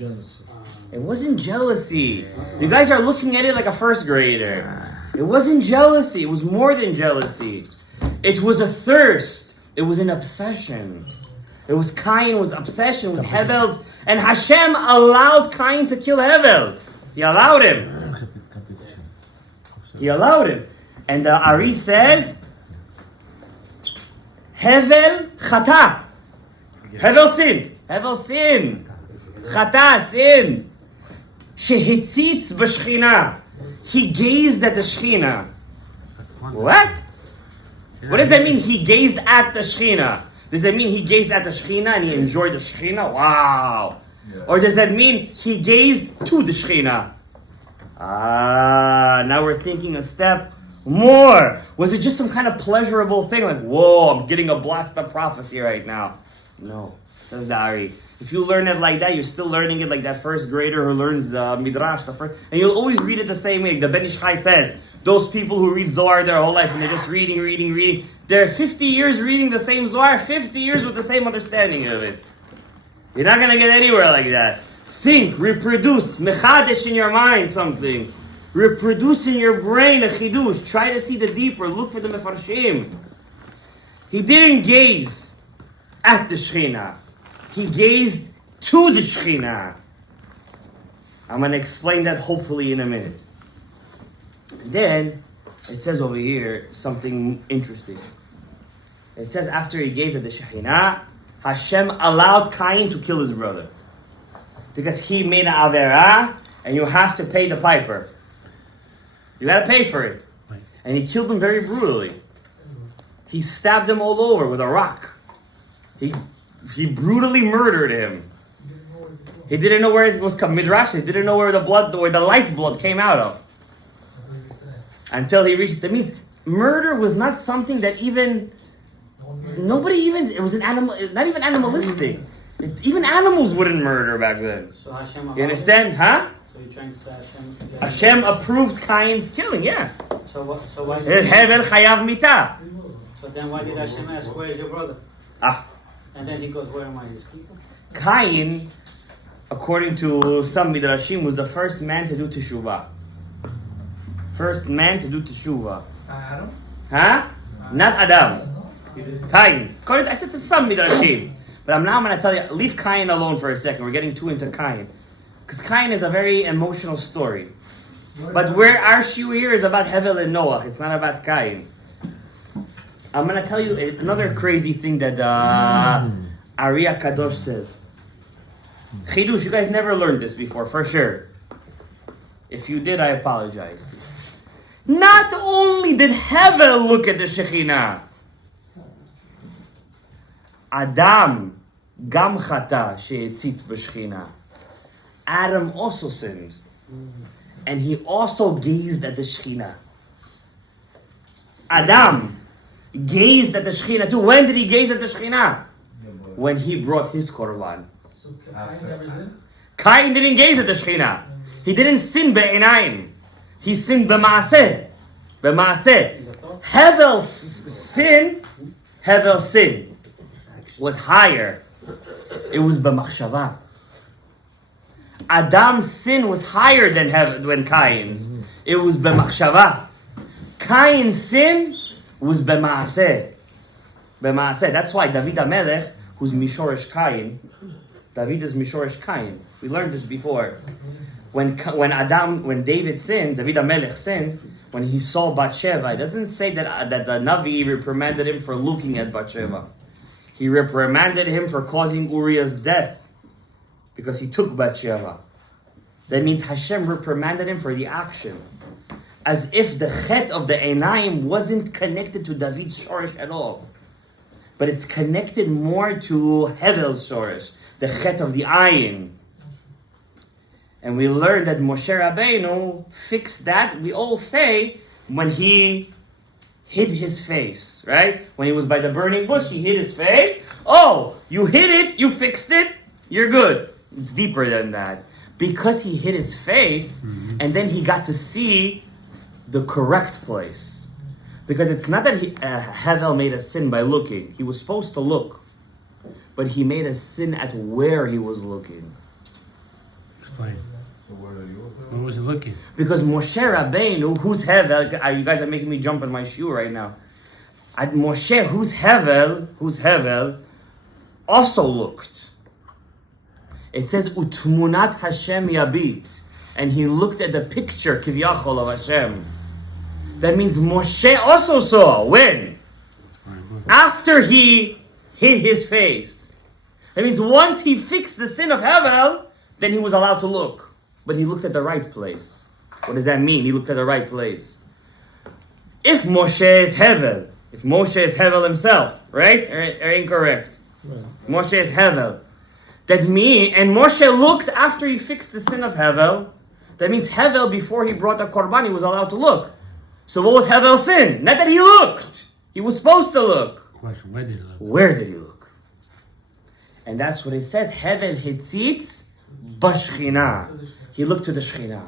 It wasn't jealousy. You guys are looking at it like a first grader. It wasn't jealousy. It was more than jealousy. It was a thirst. It was an obsession. It was Cain was obsession with Hevel's. And Hashem allowed Cain to kill Hevel. He allowed him. He allowed him. And the Ari says, Hevel chata. Hevel sin. Hevel sin. Chata sin. Shehitzitz b'shchina. He gazed at the Shechina. What? What does that mean? He gazed at the Shechina. Does that mean he gazed at the Shechina and he enjoyed the Shechina? Wow. Yeah. Or does that mean he gazed to the Shechina? Now we're thinking a step more. Was it just some kind of pleasurable thing? Like, whoa, I'm getting a blast of prophecy right now. No, says the Ari. If you learn it like that, you're still learning it like that first grader who learns the Midrash, and you'll always read it the same way. The Ben Ish Chai says, those people who read Zohar their whole life and they're just reading, they're 50 years reading the same Zohar, 50 years with the same understanding of it. You're not going to get anywhere like that. Think, reproduce, mechadesh in your mind something. Reproduce in your brain a chidush. Try to see the deeper, look for the mefarshim. He didn't gaze at the Shechina. He gazed to the Shechina. I'm going to explain that hopefully in a minute. Then, it says over here something interesting. It says after he gazed at the Shechina, Hashem allowed Cain to kill his brother. Because he made an Averah, and you have to pay the piper. You got to pay for it. And he killed him very brutally. He stabbed him all over with a rock. He brutally murdered him. He didn't know where it was coming. Midrash, he didn't know where the lifeblood came out of. Until he reached. That means murder was not something that it was an animal, not even animalistic. Even animals wouldn't murder back then. So Hashem, you understand? Huh? So you're trying to say Hashem approved Cain's killing, yeah. So why? Hevel chayav mita. But then why did Hashem ask, where is your brother? Ah. And then he goes, where am I, his people? Cain, according to some midrashim, was the first man to do teshuvah. First man to do teshuvah. Adam? Huh? Not Adam. Cain. According to, I said to some midrashim. But now I'm going to tell you, leave Cain alone for a second. We're getting too into Cain. Because Cain is a very emotional story. But where our shiur here is about Hevel and Noach. It's not about Cain. I'm going to tell you another crazy thing that Ari Kadosh says. Chidush, you guys never learned this before, for sure. If you did, I apologize. Not only did Hevel look at the Shekhinah, Adam gam chata she'etzitz b'Shekhinah. Adam also sinned. And he also gazed at the Shekhinah. Adam gazed at the Shekhinah too. When did he gaze at the Shekhinah? When he brought his korban. So Cain never did? Cain didn't gaze at the Shekhinah. He didn't sin be'inayim. He sinned b'maaseh. B'maaseh. Hevel's sin was higher. It was b'machshava. Adam's sin was higher than Cain's. It was b'machshava. Cain's sin was b'maaseh. That's why David HaMelech, who's Mishorish Cain, David is Mishorish Cain. We learned this before. When David sinned, David HaMelech sinned, when he saw Bathsheba, it doesn't say that the Navi reprimanded him for looking at Bathsheba. He reprimanded him for causing Uriah's death because he took Bathsheba. That means Hashem reprimanded him for the action. As if the chet of the Einayim wasn't connected to David's shorish at all. But it's connected more to Hevel's shorish, the chet of the ayin. And we learned that Moshe Rabbeinu fixed that, we all say, when he hid his face, right? When he was by the burning bush, he hid his face. Oh, you hid it, you fixed it, you're good. It's deeper than that. Because he hid his face, and then he got to see the correct place. Because it's not that Hevel made a sin by looking. He was supposed to look. But he made a sin at where he was looking. Explain. So Where was he looking? Because Moshe Rabbeinu, who's Hevel, you guys are making me jump in my shoe right now. Moshe, who's Hevel, also looked. It says, Utmunat Hashem Yabit. And he looked at the picture, Kivyachol, of Hashem. That means Moshe also saw. When? After he hid his face. That means once he fixed the sin of Hevel, then he was allowed to look. But he looked at the right place. What does that mean? He looked at the right place. If Moshe is Hevel himself, right? Or incorrect? Right. Moshe is Hevel. That means, and Moshe looked after he fixed the sin of Hevel. That means Hevel, before he brought the korban, he was allowed to look. So what was Hevel's sin? Not that he looked. He was supposed to look. Question, where did he look? Where did he look? And that's what it says. Hevel hitzitz b'shchina. He looked to the Shechina.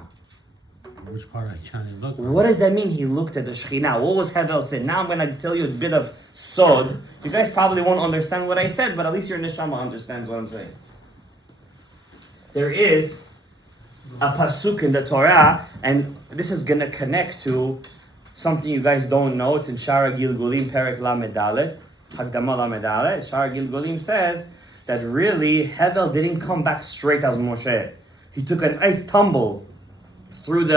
Which part I can't look? What does that mean? He looked at the Shechina. What was Hevel's sin? Now I'm going to tell you a bit of sod. You guys probably won't understand what I said, but at least your neshama understands what I'm saying. There is a pasuk in the Torah, and this is going to connect to something you guys don't know. It's in Shara Gilgulim, Perek Lamed Dalet, Hagdama Lamed Dalet. Shara Gilgulim says that really Hevel didn't come back straight as Moshe. He took a nice tumble through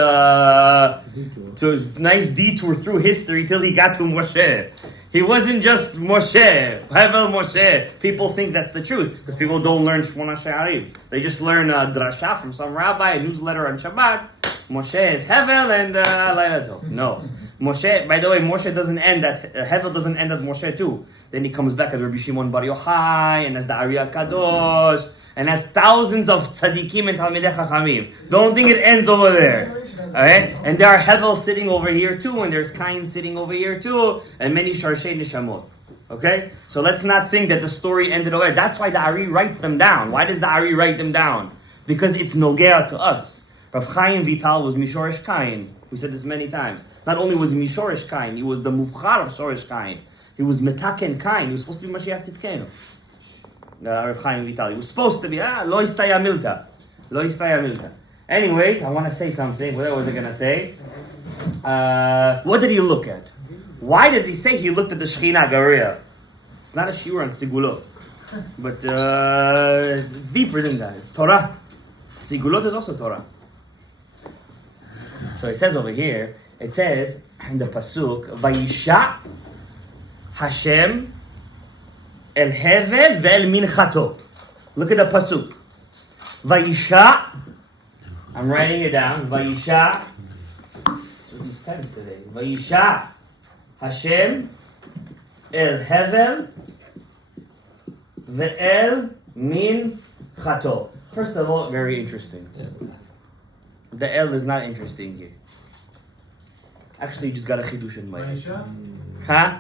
nice detour through history till he got to Moshe. He wasn't just Moshe, Hevel Moshe. People think that's the truth because people don't learn Shmona She'arim. They just learn a drasha from some rabbi, a newsletter on Shabbat. Moshe is Hevel and Laila Tov. No. Moshe, by the way, Moshe doesn't end at, Hevel doesn't end at Moshe too. Then he comes back at Rabbi Shimon Bar Yochai and as the Ari Kadosh and has thousands of tzaddikim and talmidei chachamim. Don't think it ends over there. Alright? And there are Hevel sitting over here too, and there's Cain sitting over here too, and many Sharshei Neshamot. Okay? So let's not think that the story ended over there. That's why the Ari writes them down. Why does the Ari write them down? Because it's nogea to us. Rav Chaim Vital was Mishorish Cain. We said this many times. Not only was he Mishorish Cain, he was the Muvchar of Shorish Cain. He was Metaken Cain. He was supposed to be Mashiach Tzidkenu. Rav Chaim Vital. It was supposed to be, lo istaya milta. Lo istaya milta. Anyways, I want to say something. What was I going to say? What did he look at? Why does he say he looked at the Shekhinah Garia? It's not a shiur on Sigulot. But it's deeper than that. It's Torah. Sigulot is also Torah. So it says over here, it says in the Pasuk, Vayisha Hashem El Hevel Ve'el Minchato. Look at the Pasuk. Vayisha, I'm writing it down, Vayisha, what's with these pens today? Vayisha Hashem El Hevel Ve'el Minchato. First of all, very interesting. The L is not interesting here. Actually, you just got a chidush in my head. Huh?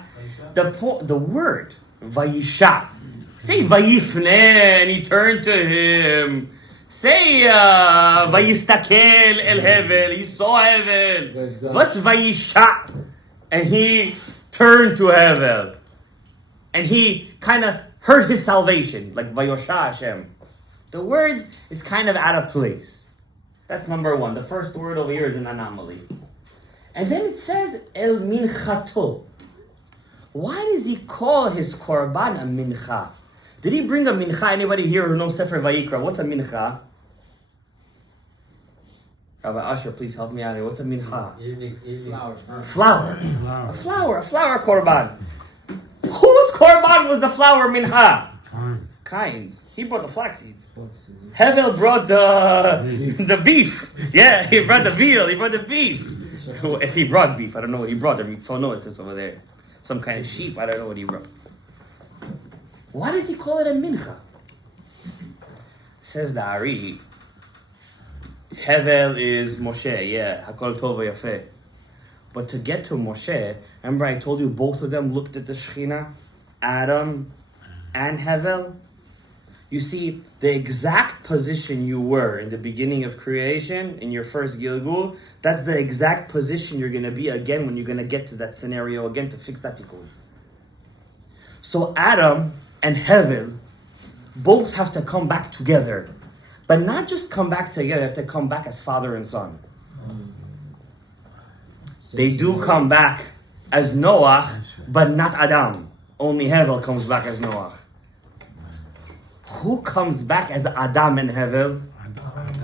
The word Vayisha. Say Vayifne and he turned to him. Say Vayistakel El Hevel. He saw Hevel. What's Vayisha? And he turned to Hevel. And he kind of heard his salvation, like Vayosha Hashem. The word is kind of out of place. That's number one. The first word over here is an anomaly. And then it says El Minchato. Why does he call his korban a mincha? Did he bring a mincha? Anybody here who knows Sefer Vayikra? What's a mincha? Rabbi Asher, please help me out here. What's a mincha? Flour. A flour korban. Whose korban was the flour mincha? Cain's. He brought the flax seeds. Hevel brought the beef. Yeah, he brought the veal. He brought the beef. If he brought beef, I don't know what he brought. I mean, so no, it says over there. Some kind of sheep. I don't know what he brought. Why does he call it a mincha? Says the Ari. Hevel is Moshe. Yeah, Hakol Tov Yafeh. But to get to Moshe, remember I told you both of them looked at the Shekhinah, Adam and Hevel. You see, the exact position you were in the beginning of creation, in your first Gilgul, that's the exact position you're going to be again when you're going to get to that scenario again to fix that tikkun. So Adam and Hevel both have to come back together. But not just come back together, they have to come back as father and son. They do come back as Noach, but not Adam. Only Hevel comes back as Noach. Who comes back as Adam and Hevel?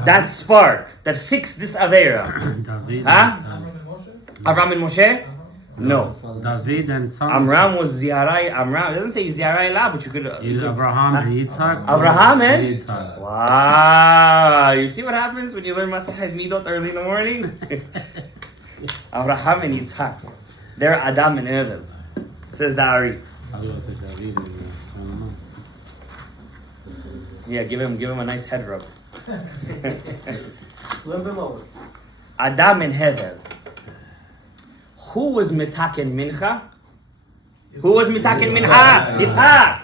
That spark that fixed this Avera. Huh? Avram and Moshe? No. David and son. Amram was Ziarai. Amram, it doesn't say Ziarai La, but you could. Abraham and Yitzhak. Abraham and Yitzhak. Wow. You see what happens when you learn Masachet Midot early in the morning? Abraham and Yitzhak. They're Adam and Hevel. Says the Ari. Yeah, give him a nice head rub. Adam and Hevel. Who was Mitaken Mincha? Who was Mitaken Mincha? Yitzhak.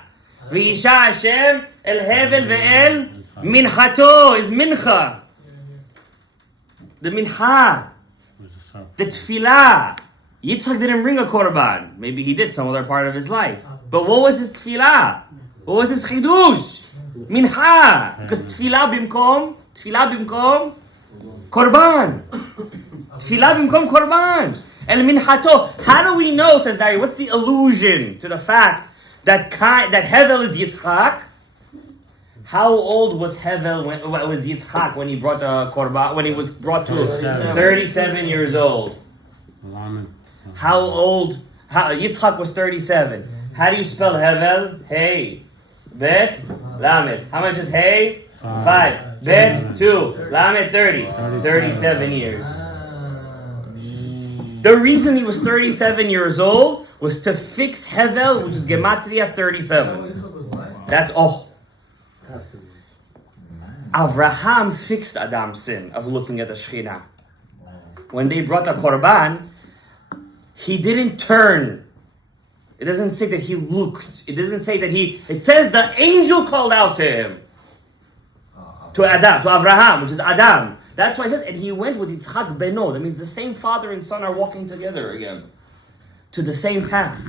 V'yisha Hashem el Hevel ve'el Minchato is Mincha. The Mincha. The Tefillah. Yitzhak didn't bring a korban. Maybe he did some other part of his life. But what was his Tefillah? What was his Chidush? Mincha. Because Tefillah bimkom korban. Tefillah bimkom korban. El minchato. How do we know, says Dari, what's the allusion to the fact that Hevel is Yitzchak? How old was Hevel was Yitzchak when he brought the korban, when he was brought to 37 years old? How old? Yitzchak was 37. How do you spell Hevel? Hey. Bet. Lamed. How much is Hey? 5. Bet. 2. Lamed. 30. 37 years. The reason he was 37 years old was to fix Hevel, which is Gematria 37. That's all. Avraham fixed Adam's sin of looking at the Shekhinah. When they brought the korban, he didn't turn. It doesn't say that he looked. It doesn't say that it says the angel called out to him. To Adam, to Avraham, which is Adam. That's why it says, and he went with Yitzchak Beno. That means the same father and son are walking together again. To the same path.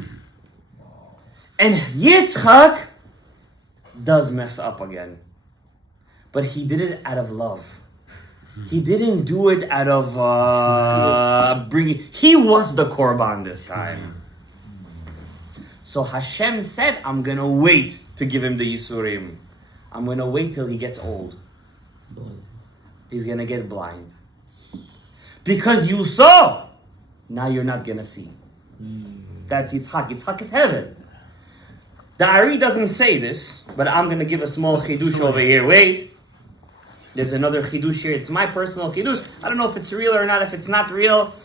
And Yitzchak does mess up again. But he did it out of love. He didn't do it out of bringing... He was the korban this time. So Hashem said, I'm going to wait to give him the Yisurim. I'm going to wait till he gets old. He's going to get blind. Because you saw, now you're not going to see. That's Yitzhak. Yitzhak is heaven. The Ari doesn't say this, but I'm going to give a small chidush over here. Wait. There's another chidush here. It's my personal chidush. I don't know if it's real or not. If it's not real,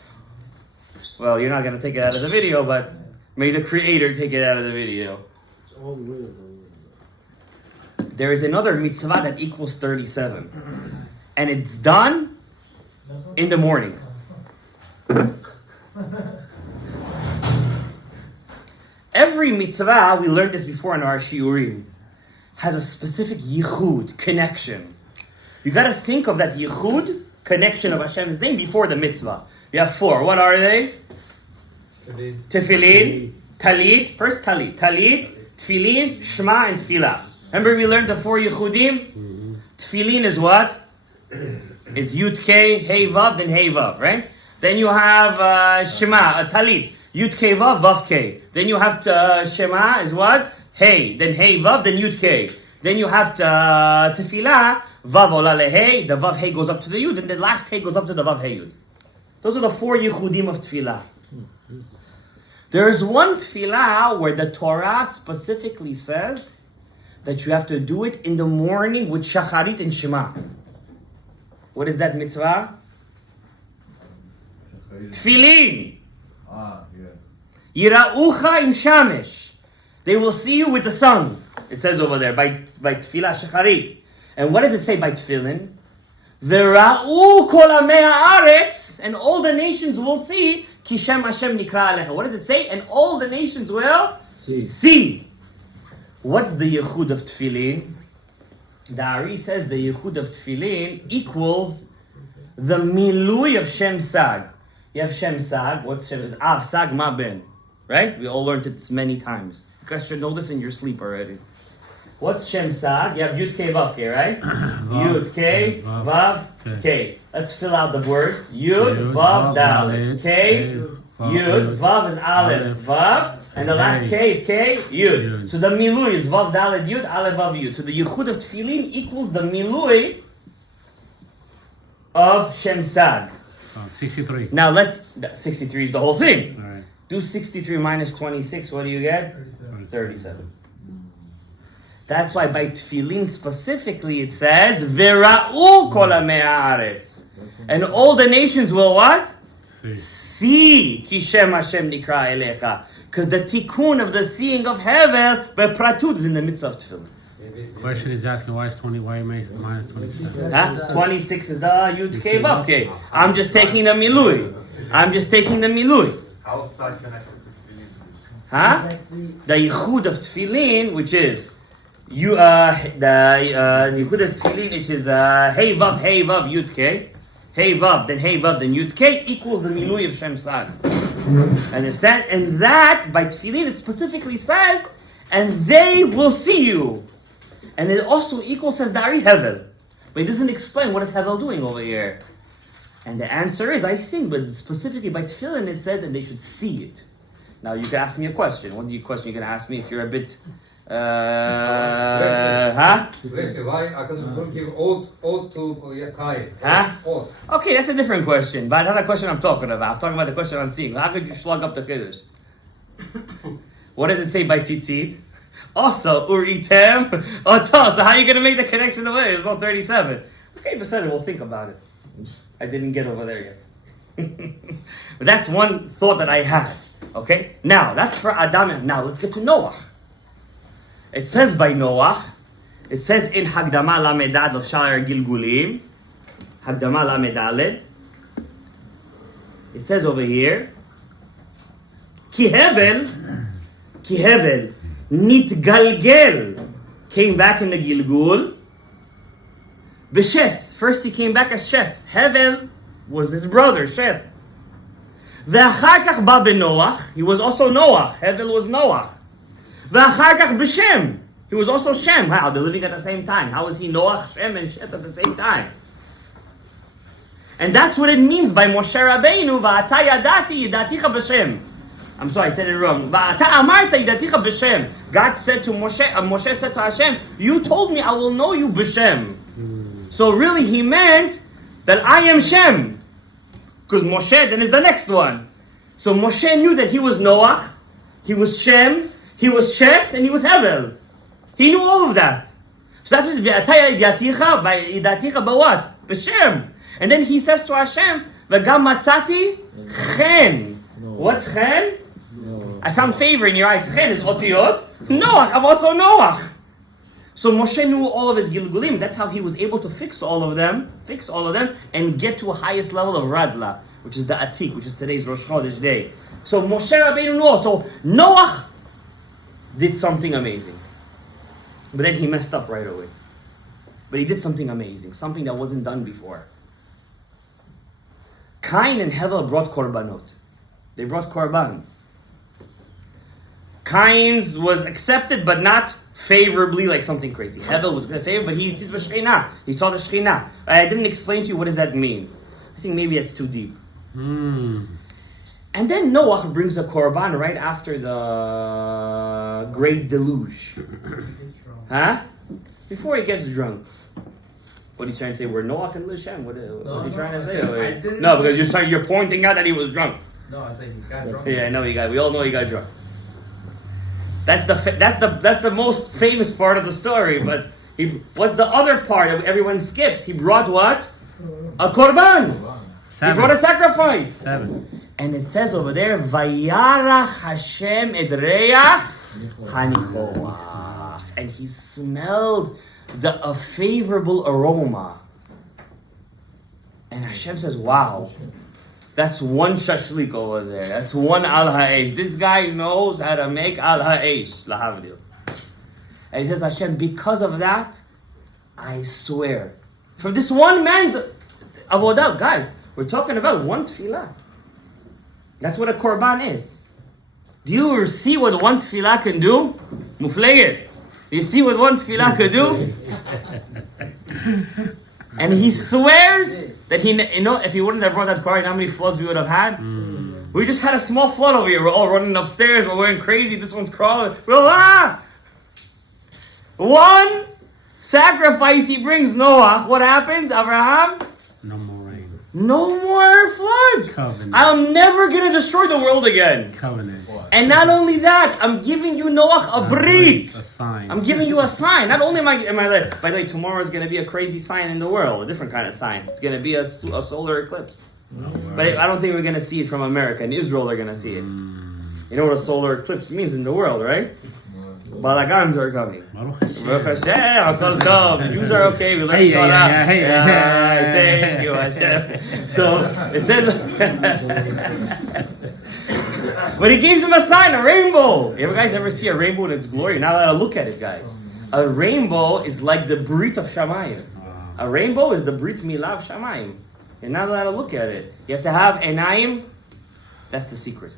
well, you're not going to take it out of the video, but may the creator take it out of the video. It's all real. There is another mitzvah that equals 37. And it's done in the morning. Every mitzvah, we learned this before in our shiurim, has a specific yichud, connection. You got to think of that yichud, connection of Hashem's name before the mitzvah. You have 4. What are they? Tefillin, talit, first talit, tefillin, shema, and tefillah. Remember we learned the 4 yichudim? Tefillin is what? Is Yud K, Hey Vav, then Hey Vav, right? Then you have Shema, talit, Yud K Vav, Vav K. Then you have Shema is what? Hey, then Hey Vav, then Yud K. Then you have Tefillah, Vav Ola Le Hey, the Vav Hey goes up to the Yud, and the last Hey goes up to the Vav Hey Yud. Those are the 4 yichudim of Tefillah. There's one Tefillah where the Torah specifically says that you have to do it in the morning with Shacharit and Shema. What is that mitzvah? Tefillin. Yira'ucha im shamesh. They will see you with the sun. It says over there by Tefillah Shacharit. And what does it say by Tefillin? Vera'u kol amei haaretz, and all the nations will see ki shem Hashem nikra alecha. What does it say? And all the nations will see. What's the yichud of Tefillin? The Ari says the yichud of Tefillin equals the milui of Shem Sag. You have Shem Sag. What's Shem? Is Av Sag Ma Ben. Right? We all learned it many times. You guys should know this in your sleep already. What's Shem Sag? You have Yud K Vav K, right? Yud K Vav K. Let's fill out the words. Yud Vav Dalet. K Yud Vav is Aleph Vav. And the last K is K, Yud. So the milui is Vav Daled Yud, Aleph Vav Yud. So the yichud of Tefillin equals the milui of Shem Sag. 63. Now 63 is the whole thing. All right. Do 63 minus 26, what do you get? 37. That's why by Tefillin specifically it says, Vera'u kol amei haaretz. And all the nations will what? See. Ki shem Hashem nikra elecha. Because the tikkun of the seeing of Hevel, Bepratut, is in the midst of Tefillin. Question is asking why you make minus 27? Huh? 26 is the Yud K Vav K. I'm just taking the milui. How's Sag connected to Tefillin? Huh? The yichud of Tefillin, which is the yichud of Tefillin, which is Hey Vav Yud K. Hey Vav, then Yud K equals the milui of Shem Sag. Understand? And that, by Tefillin, it specifically says, and they will see you. And it also equals, says Dari Hevel. But it doesn't explain what is Hevel doing over here. And the answer is, I think, but specifically by Tefillin, it says that they should see it. Now, you can ask me a question. What question you can ask me if you're a bit... Why I can give oath to Cain? Huh? Oath. Okay, that's a different question. But that's the question I'm talking about. I'm talking about the question on seeing. How could you slug up the Kiddush? What does it say by Tzitzit? Also, Uritem Oto. So how are you going to make the connection away? There's no 37. Okay, Beseder, we'll think about it. I didn't get over there yet. But that's one thought that I had. Okay? Now, that's for Adam. Now, let's get to Noach. It says by Noach, it says in Hagdama Lamedad of Sha'ar Gilgulim, Hagdama Lamedaled, it says over here, Ki Hevel, Nitgalgel, came back in the Gilgul, B'Sheth, first he came back as Sheth, Hevel was his brother, Sheth. Ve'achar kach ba b'Noach, he was also Noach, Hevel was Noach. Ve'achar kach b'Shem, He was also Shem. Wow, they're living at the same time. How is he Noach, Shem, and Shet at the same time? And that's what it means by Moshe Rabbeinu, Va'ata yadati yidaticha b'Shem. I'm sorry, I said it wrong. Va'ata amarta yidaticha b'Shem. God said to Moshe, Moshe said to Hashem, you told me I will know you b'Shem. So really he meant that I am Shem. Because Moshe then is the next one. So Moshe knew that he was Noach, he was Shem, he was Shet, and he was Hevel. He knew all of that. So that's what V'ata yidaticha by what? B'Shem. And then he says to Hashem, V'gam matzati chen. What's chen? No. I found favor in your eyes. Chen is otiyot. Noach, I'm also Noach. So Moshe knew all of his gilgulim. That's how he was able to fix all of them, and get to a highest level of Radla, which is the Atik, which is today's Rosh Hodesh day. So Moshe Rabbeinu knew. So Noach did something amazing. But then he messed up right away. But he did something amazing, something that wasn't done before. Cain and Hevel brought korbanot. They brought korbans. Cain's was accepted, but not favorably, like something crazy. Hevel was favored, but he saw the Shekhinah. I didn't explain to you what does that mean. I think maybe it's too deep. And then Noach brings a korban right after the great deluge. Huh? Before he gets drunk. What are you trying to say? We're Noach and Lishem? What are you trying to say? No, because you're pointing out that he was drunk. No, I say he got drunk. Yeah, I know we all know he got drunk. That's the most famous part of the story. But what's the other part that everyone skips? He brought what? A korban. He brought a sacrifice. 7. And it says over there, Vayarach Hashem et reach hanichoach. And he smelled a favorable aroma. And Hashem says, wow, that's one shashlik over there. That's one al ha'esh. This guy knows how to make al ha'esh. Lahavdil. And he says, Hashem, because of that, I swear. From this one man's avodah, guys, we're talking about one tefillah. That's what a korban is. Do you see what one tefillah can do? Mufleged. You see what one tefillah could do? And he swears that if he wouldn't have brought that korban, how many floods we would have had? We just had a small flood over here. We're all running upstairs. We're going crazy. This one's crawling. One sacrifice he brings Noah. What happens, Abraham? No more rain. No more flood. Covenant. I'm never going to destroy the world again. Covenant. And not only that, I'm giving you Noach a brit. A sign. I'm giving you a sign. Not only am I there. By the way, tomorrow is going to be a crazy sign in the world. A different kind of sign. It's going to be a solar eclipse. But I don't think we're going to see it from America. In Israel, they're going to see it. You know what a solar eclipse means in the world, right? Balagans are coming. Baruch Hashem, the Jews are okay. We learn Torah. Thank you, Hashem. So it says, but he gives him a sign, a rainbow. You guys ever see a rainbow in its glory? You're not allowed to look at it, guys. A rainbow is like the Brit of Shamayim. A rainbow is the Brit Milah of Shamayim. You're not allowed to look at it. You have to have enayim. That's the secret.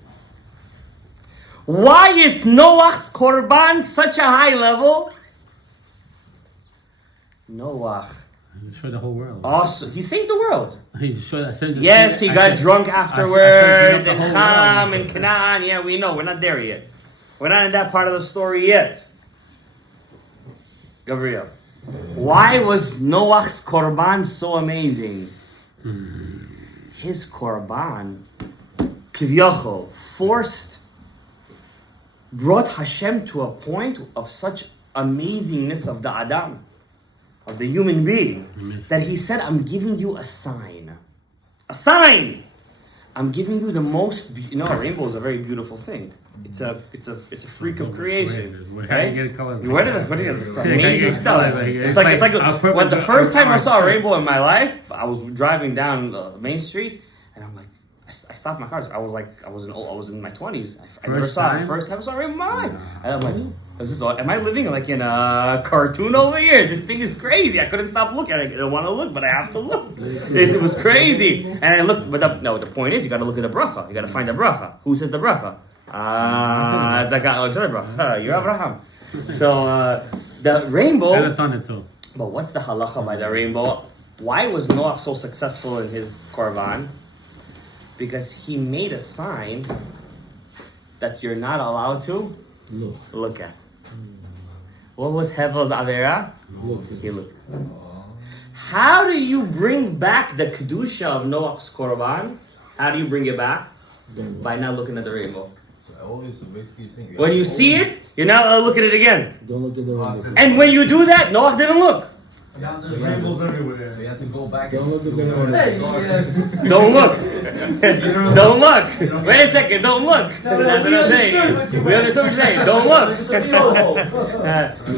Why is Noach's korban such a high level? Noach. He showed the whole world. Awesome. He saved the world. Yes, he got drunk afterwards, and Ham and Canaan. Yeah, we know. We're not there yet. We're not in that part of the story yet. Gabriel. Why was Noach's korban so amazing? His korban, Kivyachol, brought Hashem to a point of such amazingness of the Adam, of the human being, that he said, I'm giving you a sign. A sign! I'm giving you the most, a rainbow is a very beautiful thing. It's a freak of creation. Right? Where did it's amazing stuff. It's like when the first time I saw a rainbow in my life, I was driving down Main Street, and I'm like, I stopped my car. I was in my 20s. I never saw it. First time I saw a rainbow in my life. And I'm like, am I living like in a cartoon over here? This thing is crazy. I couldn't stop looking. I don't want to look, but I have to look. It was crazy. And I looked, the point is, you got to look at the bracha. You got to find the bracha. Who says the bracha? You're Abraham. So the rainbow. And a thunder too. But what's the halacha by the rainbow? Why was Noach so successful in his korban? Because he made a sign that you're not allowed to look at. What was Hevel's avera? He looked. How do you bring back the kedusha of Noach's korban? How do you bring it back? By not looking at the rainbow. When you see it, you're not allowed to look at it again. Don't look at the rainbow. And when you do that, Noach didn't look. There's rainbows everywhere. You have to go back. Don't look at the rainbow. Don't look. Don't look. Wait a second. Don't look. That's what I'm saying. We understand what you're saying. Don't look.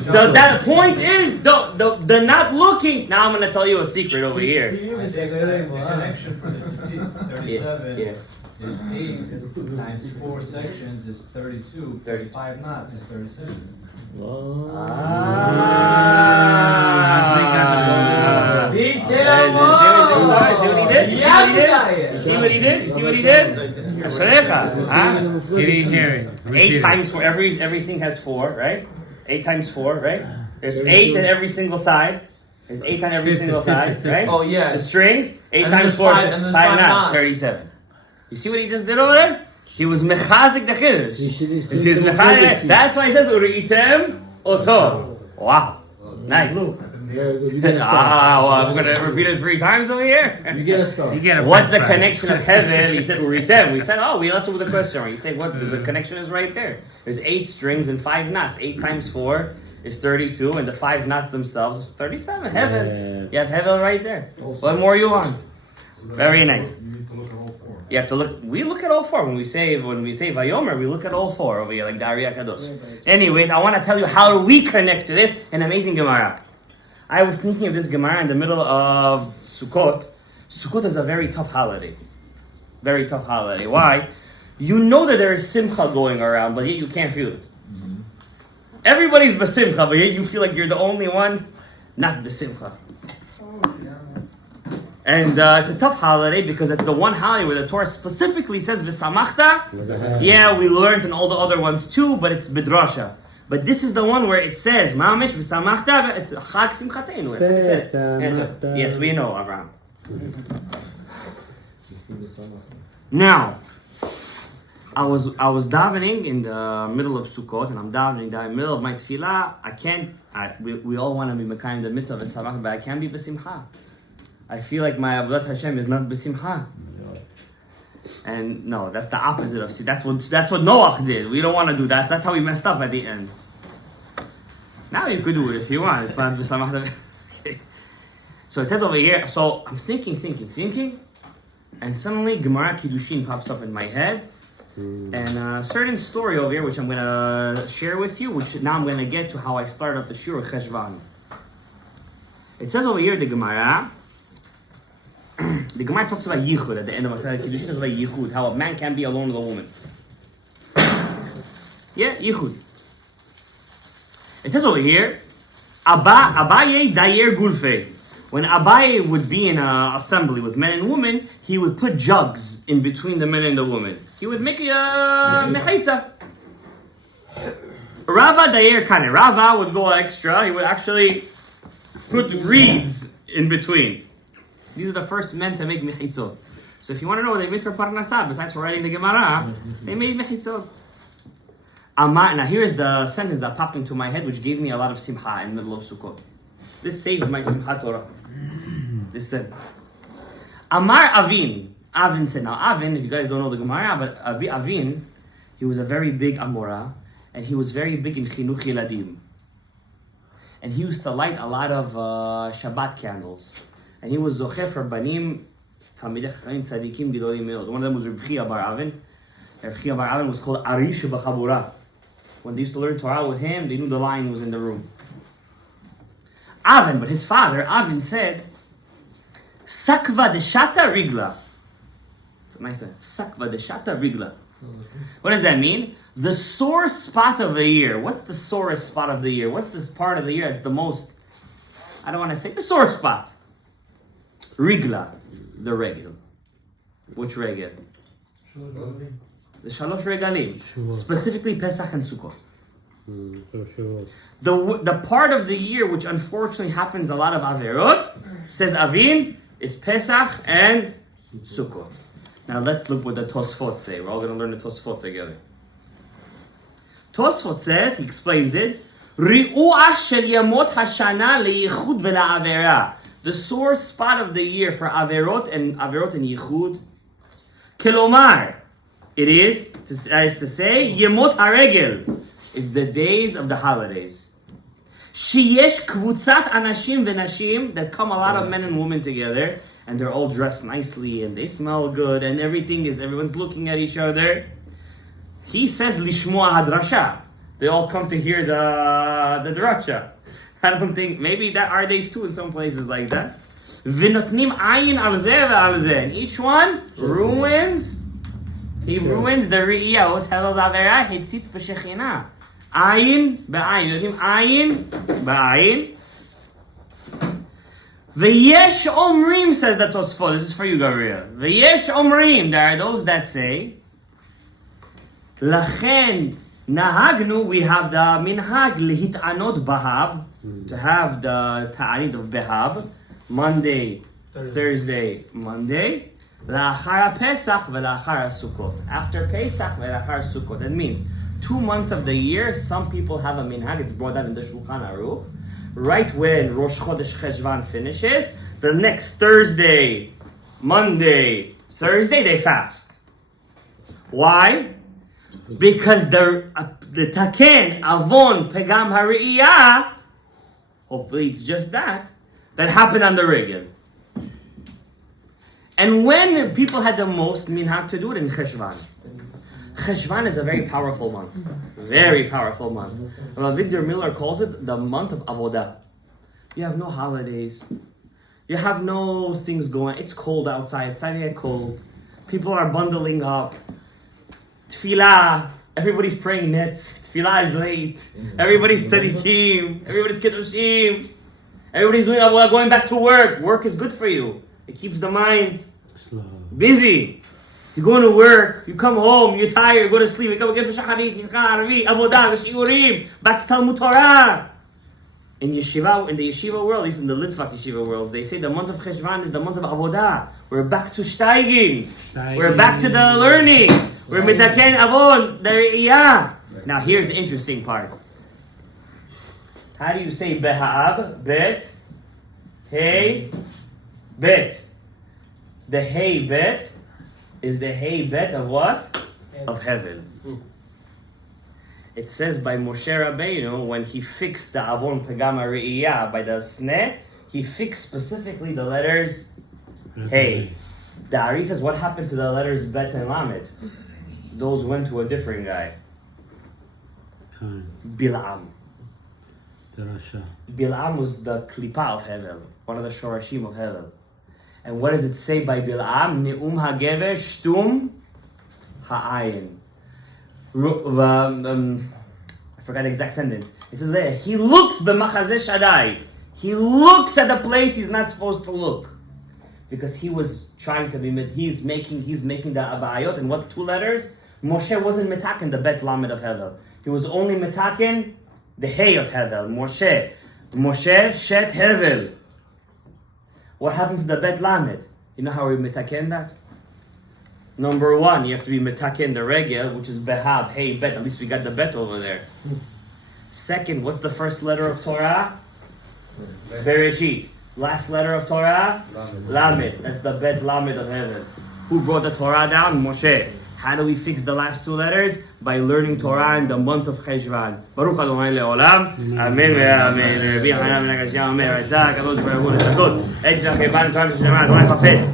So that point is the not looking. Now I'm going to tell you a secret over here. The connection for the tzitzit, 37, Yeah. is 8 times 4 sections is 32, 35 knots is 37. You see what he did? He didn't hear it. 8 times 4. Everything has 4, right? 8 times 4, right? There's 8 on every single side. There's 8 on every single side, right? Oh yeah. The strings, 8 And times there's 4, five- and there's 5 five knots, knots. 37. You see what he just did over there? He was mechazik the chiddush. He He was mechazik. That's why he says uri'item oto. Wow, nice. Very good. You get a star. Well, I'm gonna repeat it 3 times over here. You get a star. You get a What's the French fry. connection of Hevel? He said uri'item. We said, we left it with a question mark. He said, what? The connection is right there. There's 8 strings and 5 knots. 8 times 4 is 32, and the 5 knots themselves is 37. Hevel. You have Hevel right there. What more you want? Very nice. You need to look at all 4. You have to look. We look at all 4 when we say Vayomer. We look at all 4 over here, like Daria Kadosh. Anyways, I want to tell you how do we connect to this. An amazing Gemara. I was thinking of this Gemara in the middle of Sukkot. Sukkot is a very tough holiday. Very tough holiday. Why? You know that there is simcha going around, but yet you can't feel it. Everybody's besimcha, but yet you feel like you're the only one not besimcha. And it's a tough holiday because it's the one holiday where the Torah specifically says v'samachta. Yeah, we learned in all the other ones too, but it's bidrasha. But this is the one where it says mamish v'samachta. It's chag simchateinu. That's what it says. Yes, we know, Abraham. Now, I was davening in the middle of Sukkot, and I'm davening in the middle of my tefillah. We all want to be mekayim the mitzvah v'samachta, but I can't be b'simcha. I feel like my avodat Hashem is not b'simcha. And no, that's the opposite of see. That's what Noach did. We don't want to do that. That's how we messed up at the end. Now you could do it if you want. It's not b'samachta. So it says over here. So I'm thinking, and suddenly Gemara Kiddushin pops up in my head, and a certain story over here which I'm gonna share with you. Which now I'm gonna get to how I started up the shir of Heshvan. It says over here the Gemara. The Gemara talks about yichud at the end of Masechet Kiddushin. Talks about yichud, how a man can't be alone with a woman. Yeah, yichud. It says over here, Abaye dayer gulfe. When Abaye would be in an assembly with men and women, he would put jugs in between the men and the women. He would make a mechitza. Rava dayer kane. Rava would go extra. He would actually put reeds in between. These are the first men to make mechitzot. So if you want to know what they made for Parnasah, besides for writing the Gemara, they made mechitzot. Now here's the sentence that popped into my head, which gave me a lot of simcha in the middle of Sukkot. This saved my simcha Torah. This sentence. Amar Avin. Avin said, now Avin, if you guys don't know the Gemara, but Avin, he was a very big Amora, and he was very big in chinuch yeladim. And he used to light a lot of Shabbat candles. And he was zocher for banim, talmidei chachamim tzadikim gidolim meod. One of them was Rav Chia bar Avin. Rav Chia bar Avin was called Arish b'chabura. When they used to learn Torah with him, they knew the lion was in the room. Avin, but his father, Avin, said, Sakva deshata rigla. It's a nice thing. Sakva deshata rigla. What does that mean? The sore spot of the year. What's the sorest spot of the year? What's this part of the year that's the most, I don't want to say, the sore spot? Rigla, the regel. Which regel? The Shalosh Regalim. Sure. Specifically Pesach and Sukkot. So sure. The part of the year which unfortunately happens a lot of Averot, says Avin, is Pesach and Sukkot. Now let's look what the Tosfot say. We're all going to learn the Tosfot together. Tosfot says, he explains it, Ri'u'ah shel yamot hashana le'ichud ve'la'avera. The sore spot of the year for Averot and Yichud. Kelomar, it is to say, Yemot haregel, is the days of the holidays. Sheyesh kvutzat anashim v'nashim, that come a lot of men and women together, and they're all dressed nicely, and they smell good, and everyone's looking at each other. He says, Lishmoa hadrasha. They all come to hear the drasha. I don't think, maybe that are days too in some places like that. V'notnim ayin al zeh ve'al zeh. And each one ruins the Re'iyah. Os Hevel's Avera, Hitzitz b'shechina. Ayin ba'ayin. Notnim ayin ba'ayin. V'yesh omrim, says the Tosfot. This is for you, Gabriel. V'yesh omrim. There are those that say, Lachen nahagnu, we have the minhag lihit'anot bahab, to have the ta'anit of behab, Monday, Thursday, Monday, la'achara Pesach ve'la'achara Sukkot. After Pesach ve'la'achara Sukkot. That means 2 months of the year, some people have a minhag, it's brought down in the Shulchan Aruch. Right when Rosh Hodesh Heshvan finishes, the next Thursday, Monday, Thursday, they fast. Why? Because the taken, avon, pegam hari'iyah, hopefully it's just that happened on the regel. And when people had the most minhag to do it in Heshvan. Heshvan is a very powerful month. Very powerful month. Victor Miller calls it the month of avodah. You have no holidays. You have no things going. It's cold outside. It's starting to get cold. People are bundling up. Tefillah. Everybody's praying nets. Tefillah is late. Everybody's tzadikim. Everybody's kiddushim. Everybody's doing avodah, going back to work. Work is good for you. It keeps the mind busy. You're going to work, you come home, you're tired, you go to sleep, you come again for shacharit, mincha, arvi, avodah, shiurim, back to Talmud Torah. In the yeshiva world, at least in the Litvak yeshiva worlds, they say the month of Heshvan is the month of avodah. We're back to steiging. We're back to the learning. We're mitaken avon, the re'iyah. Now here's the interesting part. How do you say beha'ab, bet, hey, bet? The hey, bet is the hey bet of what? Of Hevel. It says by Moshe Rabbeinu, when he fixed the Avon Pegama Re'iyah by the Sneh, he fixed specifically the letters Hey. The Ari says, what happened to the letters Bet and Lamed? Those went to a different guy. Bil'am. Bil'am was the Klipa of Hevel, one of the Shorashim of Hevel. And what does it say by Bil'am? Ne'um ha'gever shtum ha'ayin. I forgot the exact sentence. It says there, he looks b'machazeh Shaddai. He looks at the place he's not supposed to look. Because he was trying to be, he's making the abayot. And what 2 letters? Moshe wasn't metaken the Bet Lamed of Hevel. He was only metaken the Hey of Hevel. Moshe, Shet, Hevel. What happened to the Bet Lamed? You know how we metaken that? Number 1, you have to be metaken the regel, which is behab, hey, bet. At least we got the bet over there. Second, what's the first letter of Torah? Bereshit. Last letter of Torah? Lamed. That's the bet Lamed of heaven. Who brought the Torah down? Moshe. How do we fix the last 2 letters? By learning Torah in the month of Heshvan. Baruch Adonai le'olam. Amen ve'amen. Rabbi Hanan ben Akashia omer, Yitzhak, Kadosh Baruch Hu, Nesakot. Yitzhak, Evan, Torah, Shema, Adonai Chafetz.